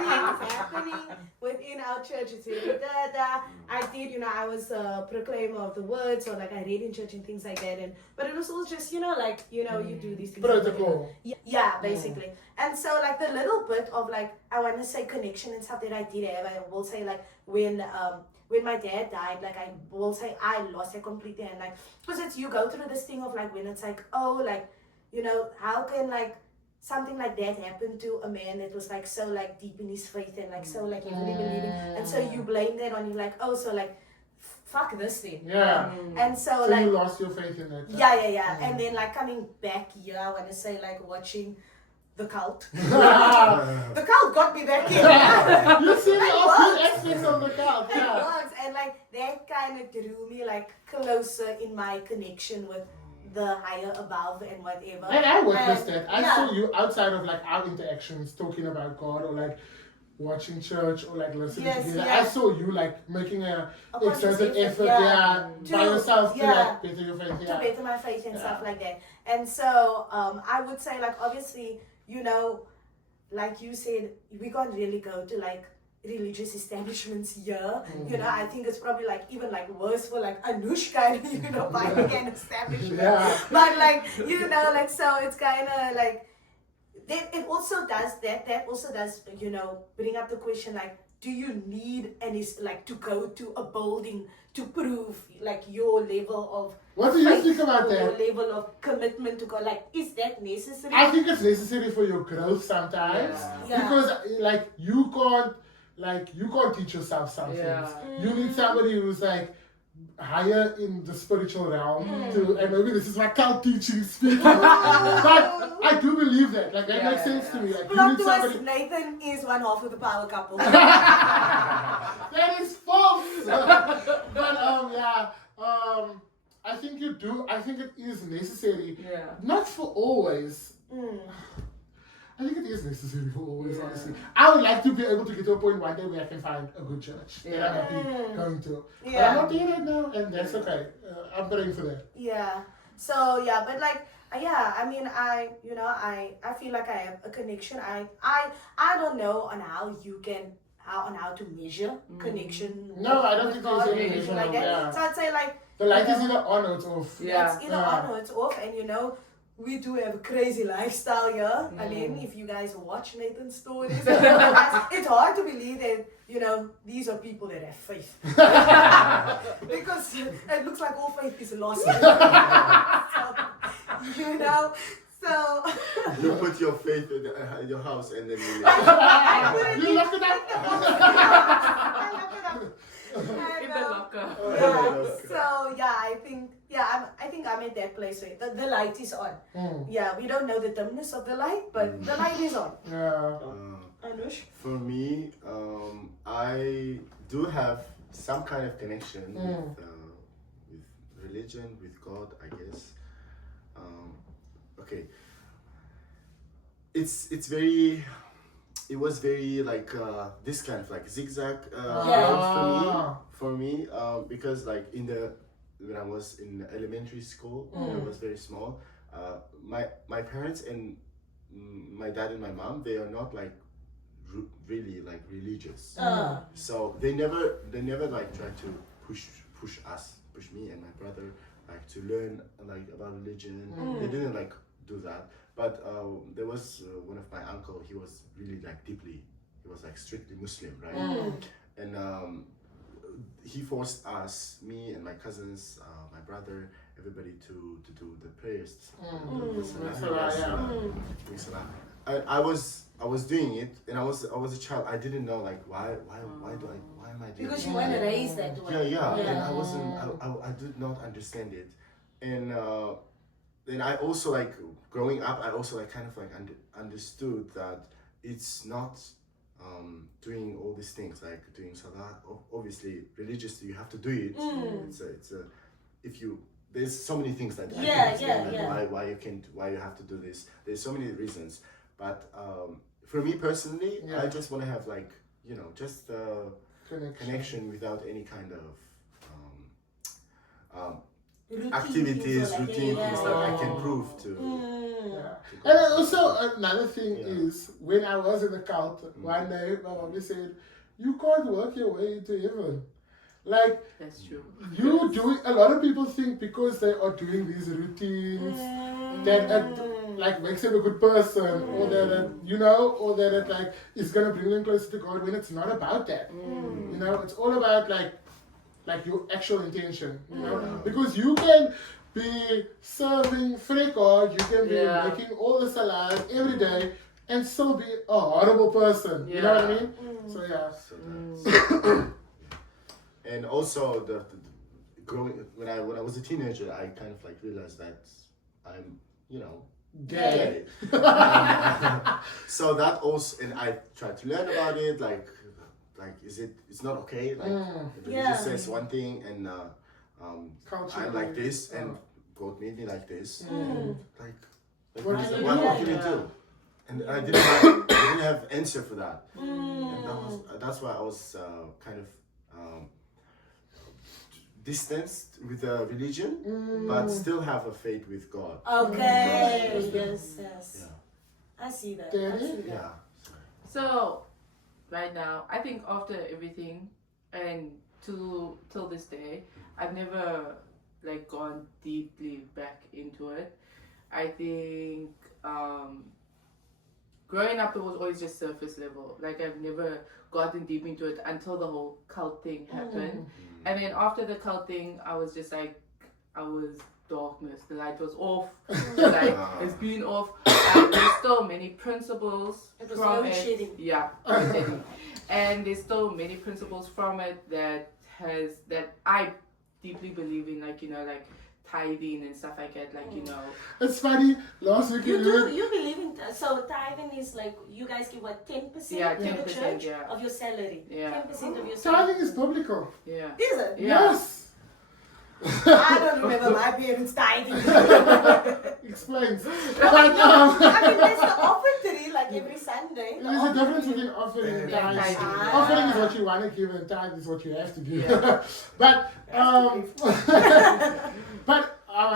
things happening within our church. It's very I did, you know, I was a proclaimer of the word, so like I read in church and things like that, but it was all just, you know, like, you know, you do these things. Protocol. Yeah, basically. And so like the little bit of like, I want to say connection and stuff that I did have, I will say like when my dad died, like I will say I lost it completely, and like, because it's, you go through this thing of like when it's like, oh, like, you know, how can like something like that happen to a man that was like so like deep in his faith and like so like heavily believing, and so you blame that on you, like, oh, so like fuck this thing. Yeah. And so So like, you lost your faith in it. yeah. And then like coming back here, I want to say like watching The Cult. The Cult got me back in. You see all good aspects of the cult. It Yeah. works. And like that kind of drew me like closer in my connection with the higher above and whatever. And I witnessed that. I yeah. saw you outside of like our interactions talking about God or like watching church or like listening Yes, together. yeah. I saw you like making a conscious exerted effort, yeah. by yourself to yeah. like better your faith. To Yeah. better my faith and stuff like that. And so I would say like obviously, you know, like you said, we can't really go to like religious establishments here. You know, I think it's probably like even like worse for like Anushka, you know, buying an establishment. Yeah. But like, you know, like, so it's kind of like, it also does that also does, you know, bring up the question like, do you need like to go to a building to prove like your level of What do you faith think about or your that? level of commitment to God? Like, is that necessary? I think it's necessary for your growth sometimes. Yeah. Because like you can't teach yourself some things. You need somebody who's like higher in the spiritual realm to, and maybe this is my cult teaching speaking. But I do believe that. Like that makes sense to me. Like you Plot need twist, somebody. Nathan is one half of the power couple. That is false. But I think you do. I think it is necessary. Yeah. Not for always. I think it is necessary for always, honestly. I would like to be able to get to a point one day where I can find a good church that I'm happy going to. But I'm not there right now, and that's okay. I'm praying for that. Yeah. So yeah, but like I mean I feel like I have a connection. I don't know on how you can how to measure connection. No, I don't with think God there's or any anything measure like of that. that. So I'd say like The light is either on or it's off. Yeah. it's either on or it's off, and you know, we do have a crazy lifestyle here. I mean, if you guys watch Nathan's stories, it's hard to believe that, you know, these are people that have faith. Because it looks like all faith is lost. So, you know, so... You put your faith in your house and then you You lock it up. I look it up. In the locker. Yeah, so yeah, I think I'm at that place where the light is on. Yeah, we don't know the dimness of the light, but the light is on. Yeah. Anush? For me, I do have some kind of connection with religion, with God, I guess. Okay. It was very like this kind of like zigzag road for me because like when I was in elementary school, when I was very small, my parents and my dad and my mom, they are not like really like religious, so they never like tried to push me and my brother like to learn like about religion. They didn't like do that. But there was one of my uncle. He was really like he was like strictly Muslim, right? And he forced us, me and my cousins, my brother, everybody to do the prayers. I was doing it, and I was a child. I didn't know like why am I doing? Because you weren't raised that way. Yeah. And I wasn't. I did not understand it, and. Then I also like growing up. I also like kind of like understood that it's not doing all these things like doing salah. Obviously, religiously you have to do it. It's a if you there's so many things that I can understand why you have to do this. There's so many reasons, but for me personally, I just want to have like just connection without any kind of activities, routine things that I can prove to. And also another thing is when I was in the cult, one day my mom said, "You can't work your way into heaven." Like that's true. You doing a lot of people think because they are doing these routines that it like makes them a good person, or that or that it like is gonna bring them closer to God. When it's not about that, it's all about like your actual intention, because you can be serving God, you can be making all the salad every day and still be a horrible person. You know what I mean? So and also the growing when I was a teenager, I kind of like realized that I'm gay. So that also, and I tried to learn about it, like it's not okay, like the religion says one thing and I'm like this and God made me like this, and what can you do? And I didn't have answer for that, and that's why I was kind of distanced with the religion, but still have a faith with God. Okay, yes. Yeah. I see that. Yeah. So right now, I think after everything and till this day, I've never like gone deeply back into it. I think growing up, it was always just surface level. Like I've never gotten deep into it until the whole cult thing happened. And then after the cult thing, I was just like, I was darkness. The light was off. The light has been off. There's still many principles from it. Yeah, and there's still many principles from it that I deeply believe in, like like tithing and stuff like that, It's funny, last week you believe in, so tithing is like, you guys give what, 10% to the church of your salary? 10% of your salary. Tithing is biblical. Yeah. Is it? Yes. I don't remember my parents tithing. Explains. I mean, there's the offering like every Sunday. There's a difference between offering and tithe. Offering is what you want to give, and tithe is what you have to give. But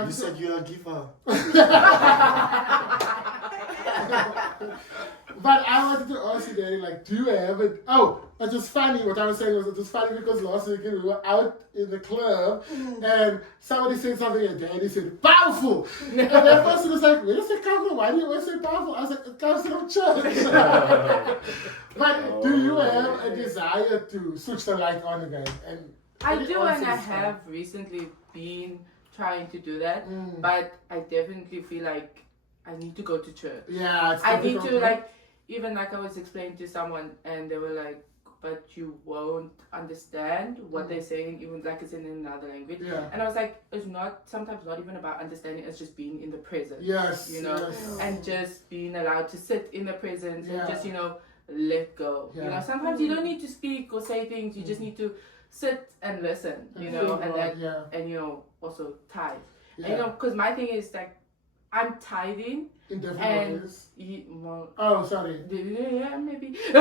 you said you're a giver. But I wanted to ask you, Daddy, like, do you have it? Oh, it was funny. What I was saying was, it was funny because last weekend we were out in the club and somebody said something and Daddy said, powerful! And that person was like, where does it come from? Why do you always say powerful? I was like, it comes from church. But do you have a desire to switch the light on again? And I do, and I have recently been trying to do that, but I definitely feel like I need to go to church. Yeah, it's I need to, even like I was explaining to someone and they were like, but you won't understand what they're saying, even like it's in another language. Yeah. And I was like, it's sometimes not even about understanding, it's just being in the presence. Yes. Yes. And just being allowed to sit in the presence and just, let go. Yeah. Sometimes you don't need to speak or say things, you just need to sit and listen, you know, and then and you know also tithe. And, you know, because my thing is like I'm tithing in different ways. Well, oh, sorry. Yeah, maybe. You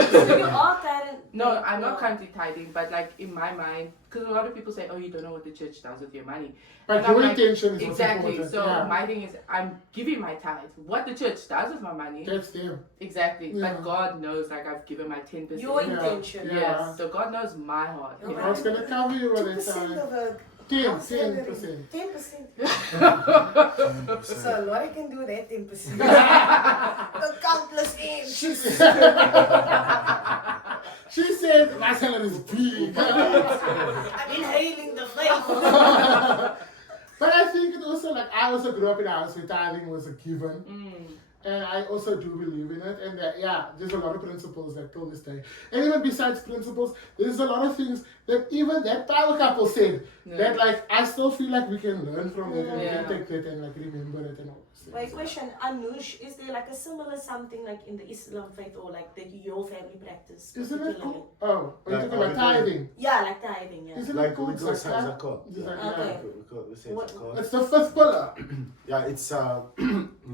are tithing. No, I'm not currently tithing, but like in my mind, because a lot of people say, "Oh, you don't know what the church does with your money." But and your like, intention is exactly. what's So important. my thing is, I'm giving my tithe. What the church does with my money, That's them. exactly. But God knows, like I've given my 10%. Your intention. Yes. So God knows my heart. You're You know? God's gonna cover you with it. 2% of a 10%. 10%. So Lori can do that 10%. The countless ends. She said, my salary is big. I'm inhaling the flavor. But I think it also, like, I also grew up in a house where tithing was a given. And I also do believe in it. And that, there's a lot of principles that till this day. And even besides principles, there's a lot of things that even that power couple said that, like, I still feel like we can learn from it and we can take that and, like, remember it and all. My question, Anush, is there like a similar something like in the Islam faith or like that your family practice? Isn't it particularly? cool? Oh, are you Like, talking about tithing? Yeah, like tithing, yeah. Isn't Like it cool? we go Like zakot. Okay. We say What- zakot. it's the first pillar. Yeah, it's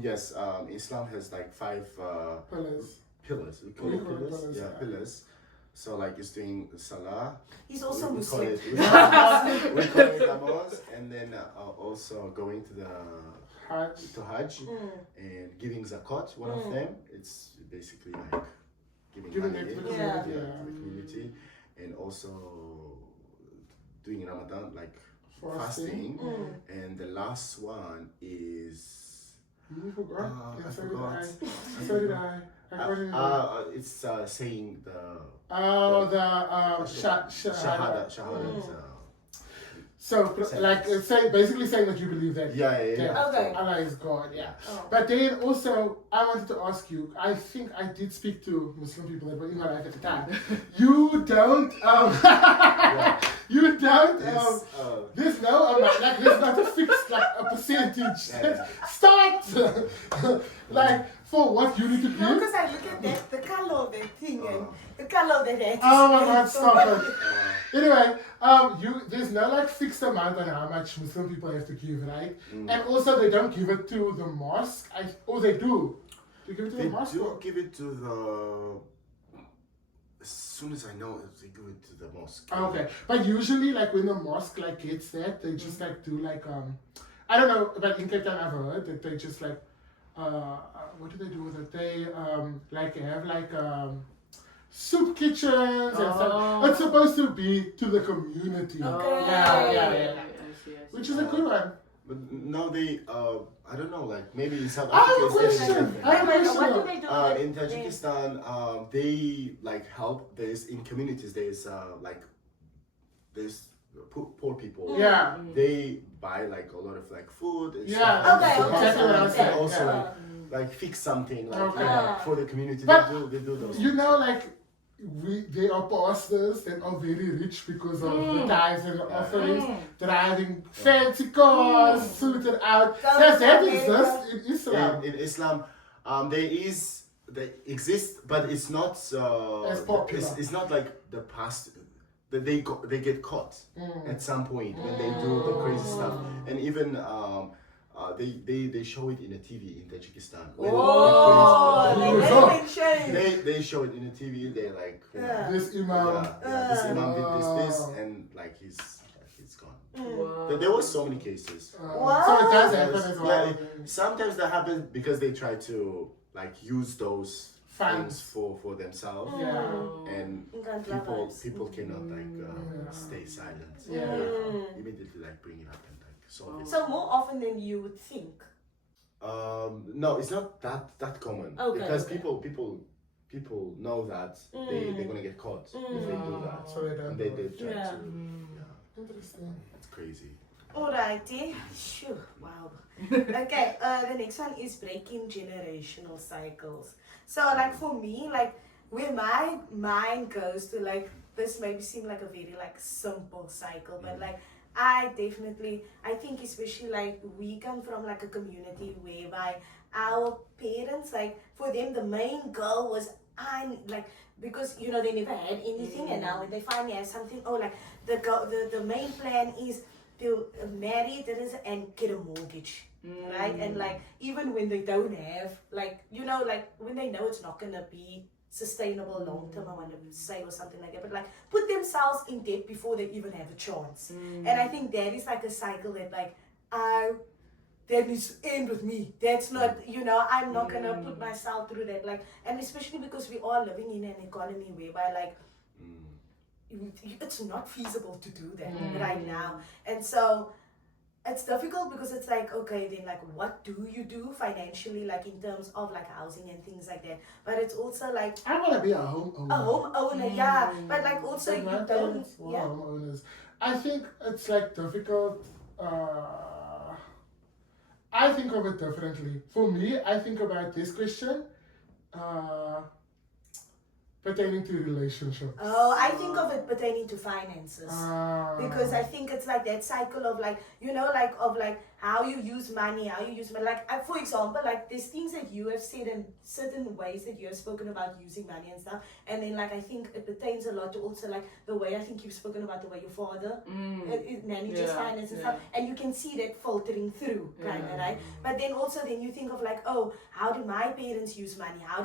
yes. Islam has like 5 Pillars. pillars. We call it pillars. Yeah, pillars. So like it's doing salah. He's also we call Muslim. it we call it namaz, and then also going to the Hajj and giving zakat. One of them, it's basically like giving money it to the to community. the community, and also doing Ramadan like fasting. And the last one is You forgot? I So forgot. So did I. It's saying the shahada. shahada. So, like, it's basically saying that you believe that Yeah. Okay. Allah is God, yeah. Oh. But then also, I wanted to ask you, I think I did speak to Muslim people that were in my life at the time. You don't, you don't, there's no amount, like, there's not a fixed, like, a percentage. Start! Like, for what you need to No, give. because I look at that, the color of that thing and the color of that hat. Oh my God, stop it. Anyway, there's no like fixed amount on how much Muslim people have to give, right? And also they don't give it to the mosque. They do. They give it to the mosque. They do give it to the. As soon as I know it, they give it to the mosque. Okay, but usually like when the mosque like gets that, they just like do like I don't know, but in Cape Town I've heard that they just like what do they do with it? They like have like soup kitchens and stuff. It's supposed to be to the community. Okay. Yeah. I see. Which is a good one. But now they, I don't know, like maybe in South I have a Africa. it's question. different. I have a What do question. they do? In Tajikistan, they like help. There's in communities. There's poor people. Yeah. They buy like a lot of like food. And Yeah. stuff. Okay, And exactly what I was and saying, also yeah. like fix something like Okay. for the community. But they do those. You know, like they are pastors that are very rich because of the tithes and the offerings, driving fancy cars, suited out. Does that exist in Islam? In Islam, they exist, but it's not As popular. It's not like the past. That they get caught at some point when they do the crazy stuff, and even they show it in a TV in Tajikistan. When they show it in a TV. They're like, you know, This imam. this imam did this, and like he's gone. Wow. There was so many cases. So it does happen as well. Yeah, sometimes that happens because they try to like use those things Funds. for themselves, Yeah. and people cannot like stay silent. Immediately like bring it up and like solve it. So more often than you would think. No, it's not that common because people know that they're gonna get caught if they do that. So they don't. They try Yeah. to. Interesting. It's crazy. Alrighty. Shoo, wow. Okay, the next one is breaking generational cycles. So like for me, like where my mind goes to, like this maybe seem like a very like simple cycle, but like I think especially like we come from like a community whereby our parents, like for them the main goal was I like, because you know they never had anything, and now when they finally have something, oh, like the main plan is to marry and get a mortgage, right? And like even when they don't have, like, you know, like when they know it's not gonna be sustainable long term, I want to say, or something like that, but like put themselves in debt before they even have a chance. And I think that is like a cycle that like that needs to end with me. That's not, you know, I'm not gonna put myself through that, like, and especially because we are living in an economy whereby like it's not feasible to do that right now. And so it's difficult because it's like, okay, then like what do you do financially, like in terms of like housing and things like that? But it's also like, I want to be a homeowner. A homeowner, yeah. But like also Like you my don't, parents were homeowners. I think it's like difficult. I think of it differently. For me, I think about this question pertaining to relationships. Oh, I think of it pertaining to finances. Because I think it's like that cycle of like, you know, like of like how you use money, like for example, like there's things that you have said and certain ways that you have spoken about using money and stuff, and then like I think it pertains a lot to also like the way I think you've spoken about the way your father it manages finance and stuff, and you can see that filtering through kind of, right? But then also then you think of like, oh, how did my parents use money? How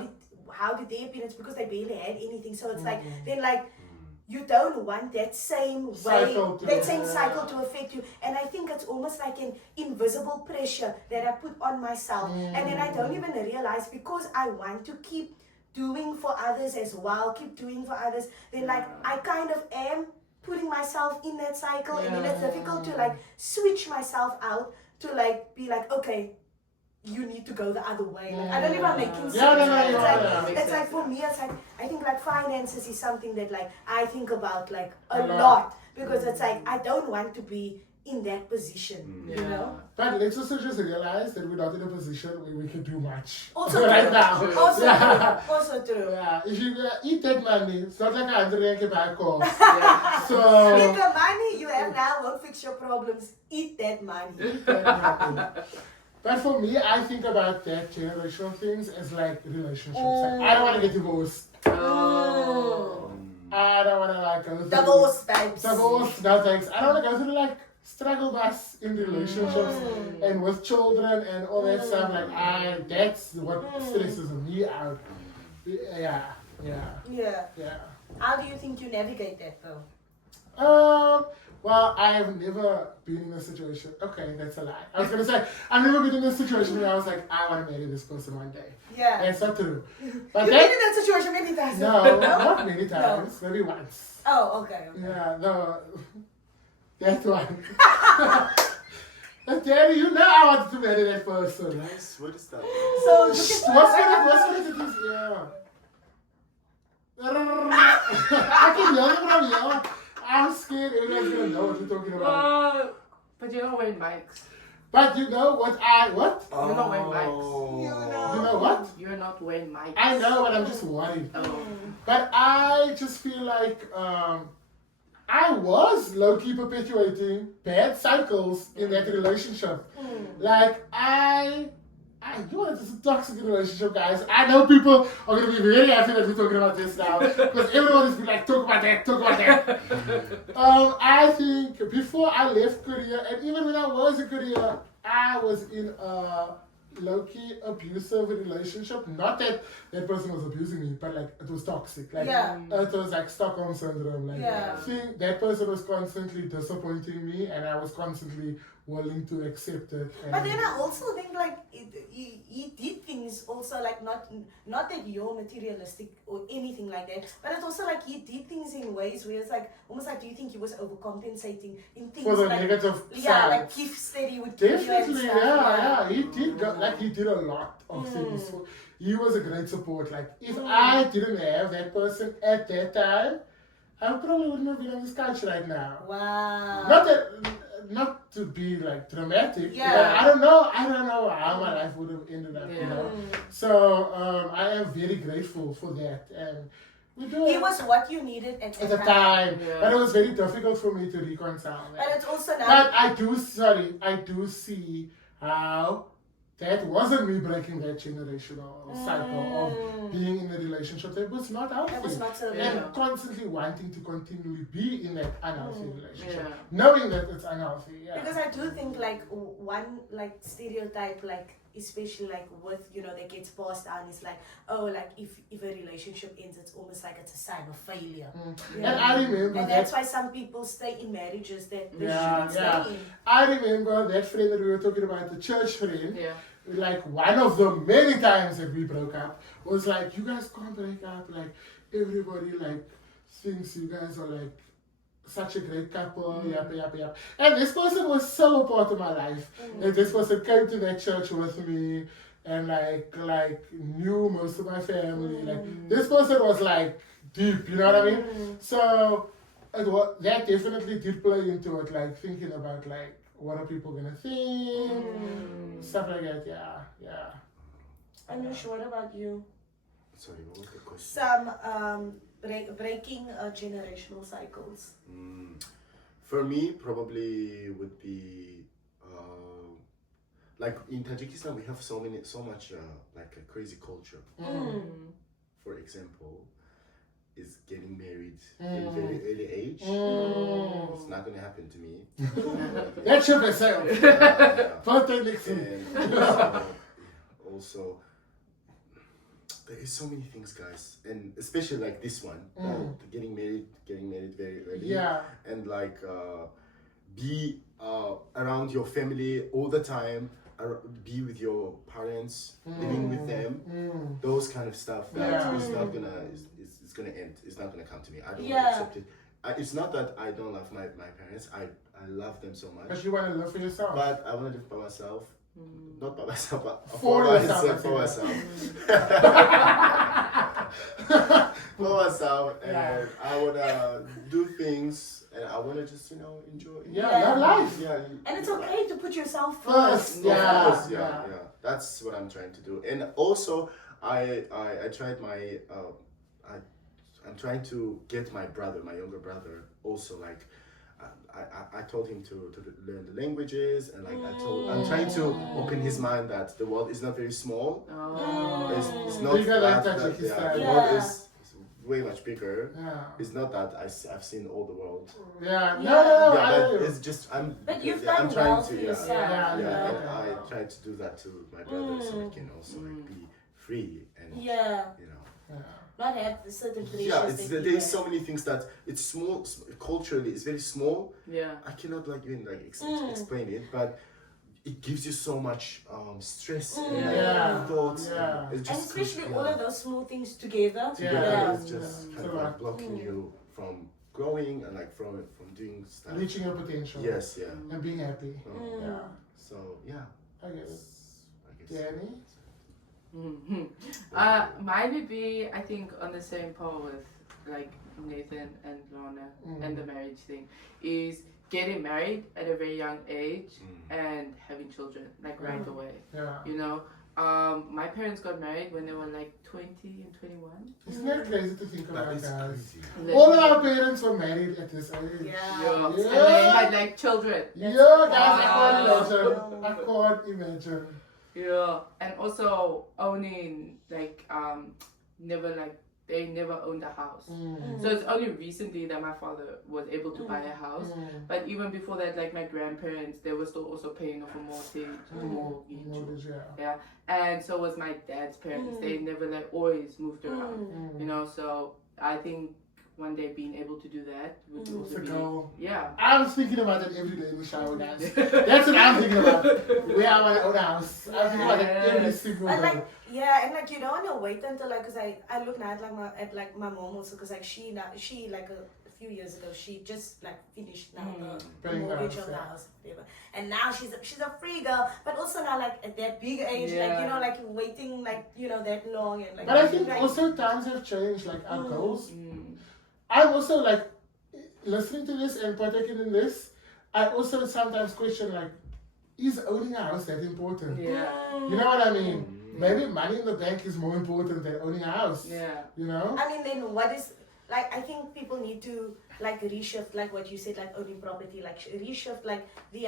did their parents, because they barely had anything, so it's like then like you don't want that same cycle to affect you. And I think it's almost like an invisible pressure that I put on myself, and then I don't even realize, because I want to keep doing for others as well, then like I kind of am putting myself in that cycle, and then it's difficult to like switch myself out to like be like, okay, you need to go the other way. Like, I don't know if I'm making sense. It's like for me, it's like I think like finances is something that like I think about like a lot, because it's like I don't want to be in that position, you know. But let's also just realize that we're not in a position where we can do much. Also right true. now. Also true. Yeah, if you eat that money, it's not like 100 can buy cost. So with the money you have now won't fix your problems. Eat that money. But for me, I think about that generational things as like relationships. Like, I don't want to get divorced. I don't want to like go through Divorce vibes. Divorce, no thanks. I don't want to go through like struggle bus in relationships and with children and all that stuff. Like that's what stresses me out. Yeah. How do you think you navigate that though? Well, I have never been in a situation. Okay, that's a lie. I was gonna say I've never been in a situation where I was like, I want to marry this person one day. Yeah, that's not true. But you've been in that situation many times. No, not many times. Maybe once. Oh, okay. Yeah, no, that one. But Daddy, you know I wanted to marry that person. Nice. What is that? So what's it? Yeah. I can yell from here. I'm scared everyone's gonna know what you're talking about. But you're not wearing mics. But you know what? You're not wearing mics. You know. You know what? You're not wearing mics. I know, but I'm just worried. But I just feel like I was low-key perpetuating bad cycles in that relationship. Like you want this toxic relationship, guys. I know people are going to be very happy that we're talking about this now, because everyone is be like, talk about that. I think before I left Korea, and even when I was in Korea, I was in a low-key abusive relationship. Not that that person was abusing me, but like it was toxic. Like it was like Stockholm syndrome. Like that person was constantly disappointing me, and I was constantly willing to accept it. But then I also think like he did things also like not that you're materialistic or anything like that, but it's also like he did things in ways where it's like almost like, do you think he was overcompensating in things for the like negative side. Like gifts that he would give you and stuff. He did he did a lot of things. He was a great support. Like if I didn't have that person at that time, I probably wouldn't have been on this couch right now. Wow. Not to be like dramatic, but I don't know how my life would have ended up, you know. So I am very grateful for that, and he was what you needed at the time. But it was very difficult for me to reconcile that. But it's also now. But I do see how that wasn't me breaking that generational cycle of being in a relationship that was not healthy. That was not so and constantly wanting to continually be in that unhealthy relationship. Yeah. Knowing that it's unhealthy. Yeah. Because I do think like one like stereotype, like especially like with, you know, that gets passed down is like, oh, like if a relationship ends, it's almost like it's a sign of failure. You know? And I remember and that's why some people stay in marriages that they shouldn't stay in. I remember that friend that we were talking about, the church friend. Yeah. Like one of the many times that we broke up was like, you guys can't break up. Like everybody like thinks you guys are like such a great couple. Yap. And this person was so a part of my life. And this person came to that church with me and like knew most of my family. Like this person was like deep, you know what I mean? So that definitely did play into it, like thinking about like what are people gonna think, stuff like that. Yeah. Anush, what about you? Sorry, what was the question? Some breaking generational cycles. For me, probably would be like in Tajikistan we have so much like a crazy culture. For example, is getting married in very early age. It's not gonna happen to me. That should be said. And also, there is so many things, guys, and especially like this one, getting married very early. Yeah. And like be around your family all the time. Be with your parents, living with them, those kind of stuff that is not gonna it's gonna end. It's not gonna come to me. I don't accept it. It's not that I don't love my parents. I love them so much. But you want to live for yourself. But I want to live by myself. Not by myself, but for yourself. For myself. For myself, and I wanna do things, and I wanna just enjoy. Love life. Yeah. And it's okay to put yourself first. Yeah. That's what I'm trying to do, and also I tried my I'm trying to get my younger brother, also like. I told him to learn the languages, and like I'm trying to open his mind that the world is not very small. It's not that the world is way much bigger. It's not that I've seen all the world. But it's just But you've I'm done trying well to for yourself. and I try to do that to my brother so he can also like be free and not have the certain pressures. There's so many things that it's small culturally. It's very small. Yeah. I cannot like even like explain it, but it gives you so much stress and thoughts. Yeah. It's just and especially all of those small things together. It's just kind of like blocking you from growing and like from doing stuff. Reaching your potential. Yes. And being happy. So I guess. Danny? Mine would be, I think, on the same par with like Nathan and Lana and the marriage thing, is getting married at a very young age and having children like right away. My parents got married when they were like 20 and 21. Isn't that crazy to think about, guys? Crazy. All of our parents were married at this age. And they had like children. Guys, I can't imagine. Yeah, and also owning like they never owned a house. So it's only recently that my father was able to buy a house. But even before that, like my grandparents, they were still also paying off a mortgage. And so was my dad's parents. They never like always moved around. So I think one day being able to do that would also be I'm thinking about that every day in the shower, guys. That's what I'm thinking about. Where I want to own a house. I'm thinking about that every single day. And like you don't want to wait until like, cause I look now at my mom also, cause like she like a few years ago she just like finished now the mortgage of the house, whatever. And now she's a free girl, but also now like at that big age, like like waiting like that long and like. But I think also times have changed, like our goals. I'm also like listening to this and partaking in this. I also sometimes question like, is owning a house that important? You know what I mean? Maybe money in the bank is more important than owning a house. You know? I mean, then what is like? I think people need to like reshift like what you said, like owning property, like reshift like the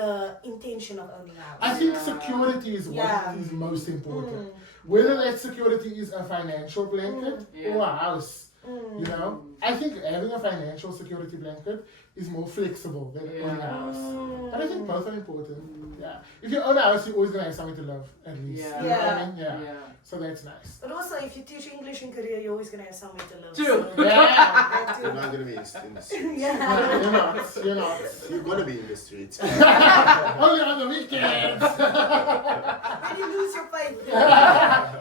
the intention of owning a house? I think security is what is most important. Whether that security is a financial blanket or a house, you know, I think having a financial security blanket is more flexible than owning a house. But I think both are important. Yeah. If you own a house, you're always gonna have something to love, at least. Yeah. You know what I mean? Yeah. So that's nice. But also, if you teach English in Korea, you're always gonna have somewhere to live. True. So, that You're too. not gonna be in the streets. Yeah. You're not. You're not. You're gonna be in the streets. Only on the weekends. When you lose your faith.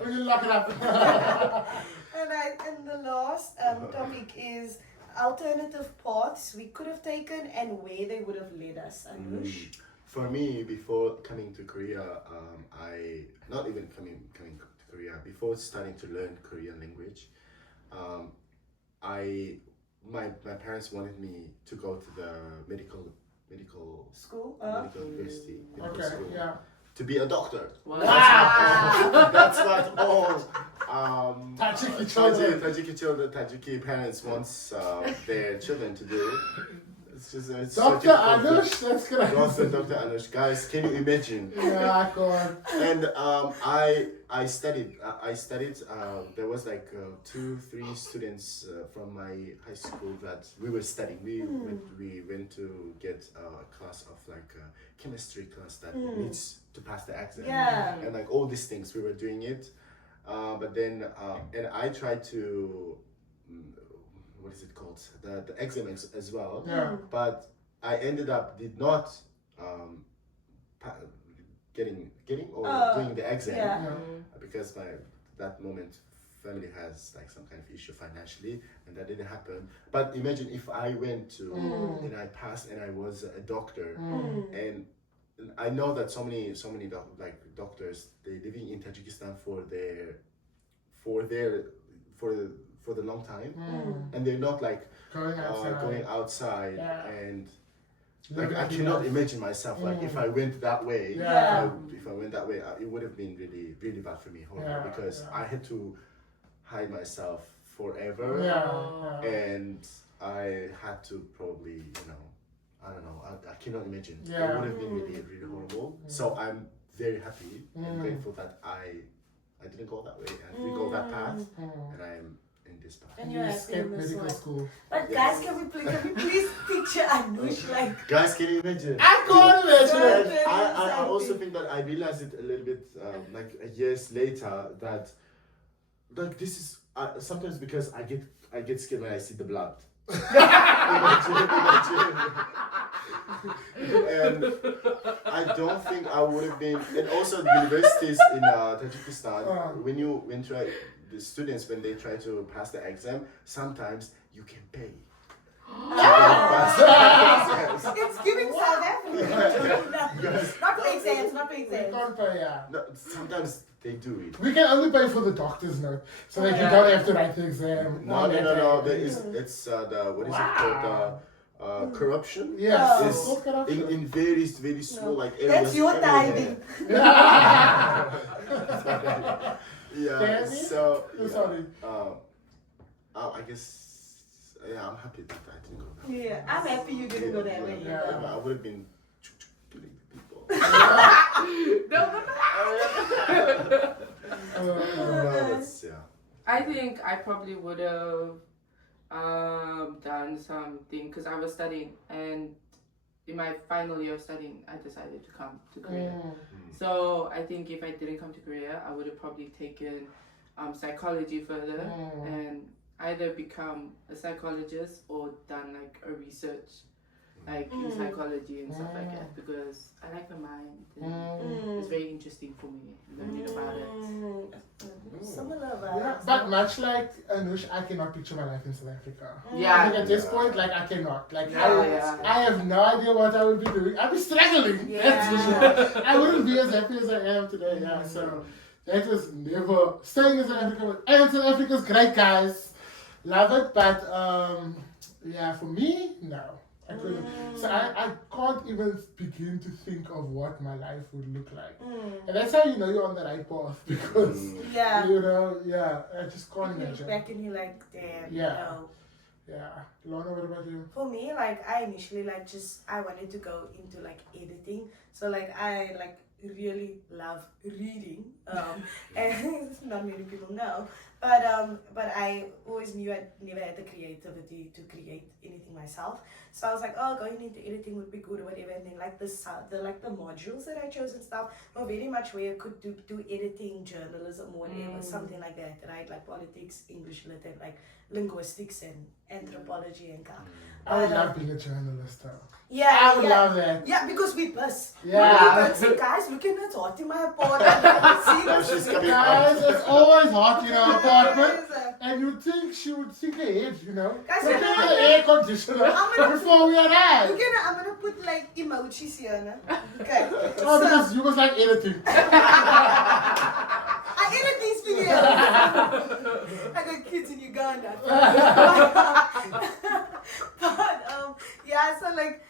When you lock it up. Alright, and the last topic is alternative paths we could have taken and where they would have led us. Anush? For me, before coming to Korea, I not even coming to Korea. Before starting to learn Korean language, my parents wanted me to go to the medical School? university, medical Okay, school, yeah. to be a doctor. Wow. That's what all Tajiki children. Tajiki parents wants their children to do. It's just it's Dr. Anush, that's great. Dr. Anush, guys, can you imagine? Yeah, God. And I studied. There was like 2-3 students from my high school that we were studying. We went to get a class of like a chemistry class that needs to pass the exam. Yeah. And like all these things, we were doing it. But then and I tried to. What is it called? The exam as well. Yeah. But I ended up did not getting or doing the exam Yeah. because that moment family has like some kind of issue financially and that didn't happen. But imagine if I went to and I passed and I was a doctor and I know that so many doctors they living in Tajikistan for the long time and they're not like going outside and like I cannot imagine myself like if I went that way if I went that way it would have been really really bad for me horrible because I had to hide myself forever and I had to probably I don't know I cannot imagine it would have been really really horrible so I'm very happy and grateful that I didn't go that way and we go that path and I'm in this path. And you're happy in this medical one. school. But guys, can we please picture Anush like... Guys, can you imagine? I can't imagine it. I also think that I realized it a little bit like years later that like this is sometimes because I get scared when I see the blood. imagine. And I don't think I would have been. And also the universities in Tajikistan, when try the students when they try to pass the exam, sometimes you can pay. It's giving South Africa. Not for exams, not for We exams. can't pay, No, sometimes they do it. We can only pay for the doctor's note, so that you don't have to write the exam. No. There is it's the what is it called corruption. Yes, It's it's called corruption. in very very small like areas. That's your everywhere. tithing. Yeah. So Sorry. I guess I'm happy that I didn't go that way. Yeah, I'm happy you didn't go that way. Yeah. I would have been killing people. I think I probably would have done something because I was studying and in my final year of studying I decided to come to Korea. So I think if I didn't come to Korea I would have probably taken psychology further and either become a psychologist or done like a research like in psychology and stuff like that because I like the mind and it's very interesting for me learning about it. Similar Yeah, vibes. but much like Anush, I cannot picture my life in South Africa. I Yeah. think at this point, like I cannot. Like Yeah. I have no idea what I would be doing. I'd be struggling. That's for sure. I wouldn't be as happy as I am today. Yeah. So that was never staying in South Africa. And South Africa's great, guys. Love it, but yeah, for me, no. I couldn't. So I can't even begin to think of what my life would look like. And that's how you know you're on the right path because Yeah. you know, yeah, I just can't You look imagine. back and you're like, damn, Yeah. no. Yeah. Lorna, what about you? For me, like I initially like I wanted to go into like editing. So like I like really love reading. And not many people know. But I always knew I never had the creativity to create anything myself. So I was like, oh, going into editing would be good or whatever. And then like the modules that I chose and stuff were very much where I could do editing, journalism, whatever, something like that, right? Like politics, English lit, like linguistics and anthropology and stuff. I would love being a journalist though. Yeah, I would love that. Yeah, because we bus. Yeah. We see guys looking at hot in my apartment. She's coming Guys, out. it's always hot in our apartment. And you'd think she would think ahead, you know. Guys, Look you know at what? the air conditioner before we arrive. I'm gonna put like emojis here, no? Okay. Oh, because you was like editing. I edit these videos. I got kids in Uganda. But yeah, so like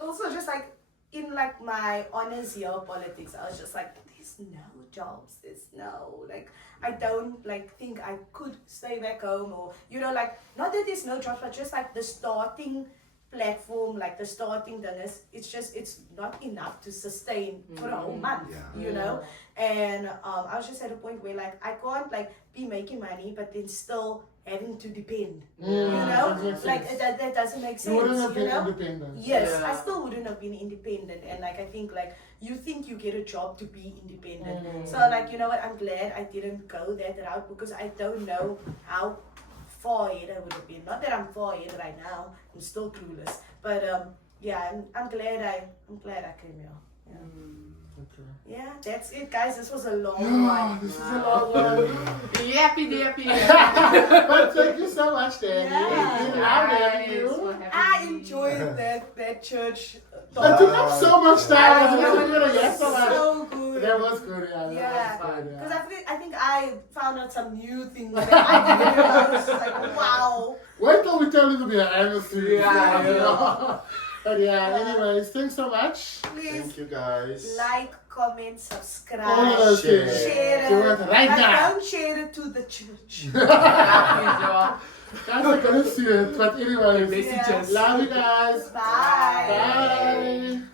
also just like in like my honors year of politics, I was just like, there's no jobs, there's no like I don't like think I could stay back home or you know like not that there's no jobs but just like the starting platform, like the starting dinners, it's not enough to sustain for a whole month, you know. And I was just at a point where like I can't like be making money but then still having to depend, you know, like that doesn't make sense. You wouldn't have you been know? independent. Yes, I still wouldn't have been independent, and like I think like you think you get a job to be independent. So like you know what, I'm glad I didn't go that route because I don't know how far ahead I would have been. Not that I'm far ahead right now. I'm still clueless. But yeah, I'm glad I came here. Yeah. Okay. Yeah, that's it, guys. This was a long one. This is a long one. Yappy. But thank you so much, Danny. Yeah. It's been out having you. I enjoyed that church It talk. took up so much time. It Wasn't it? Yes, so much. so good. That was good, yeah. Yeah, That was good, because yeah. I think I found out some new things that I didn't know. I was just like, wow. Wait till we tell you to be an anniversary. Yeah. But yeah, anyways, thanks so much. Please Thank you guys. like, comment, subscribe, All of those Share. things. share Do it. it right But now. don't share it to the church. Guys are gonna see it, but anyways, Yeah. love you guys. Bye. Bye.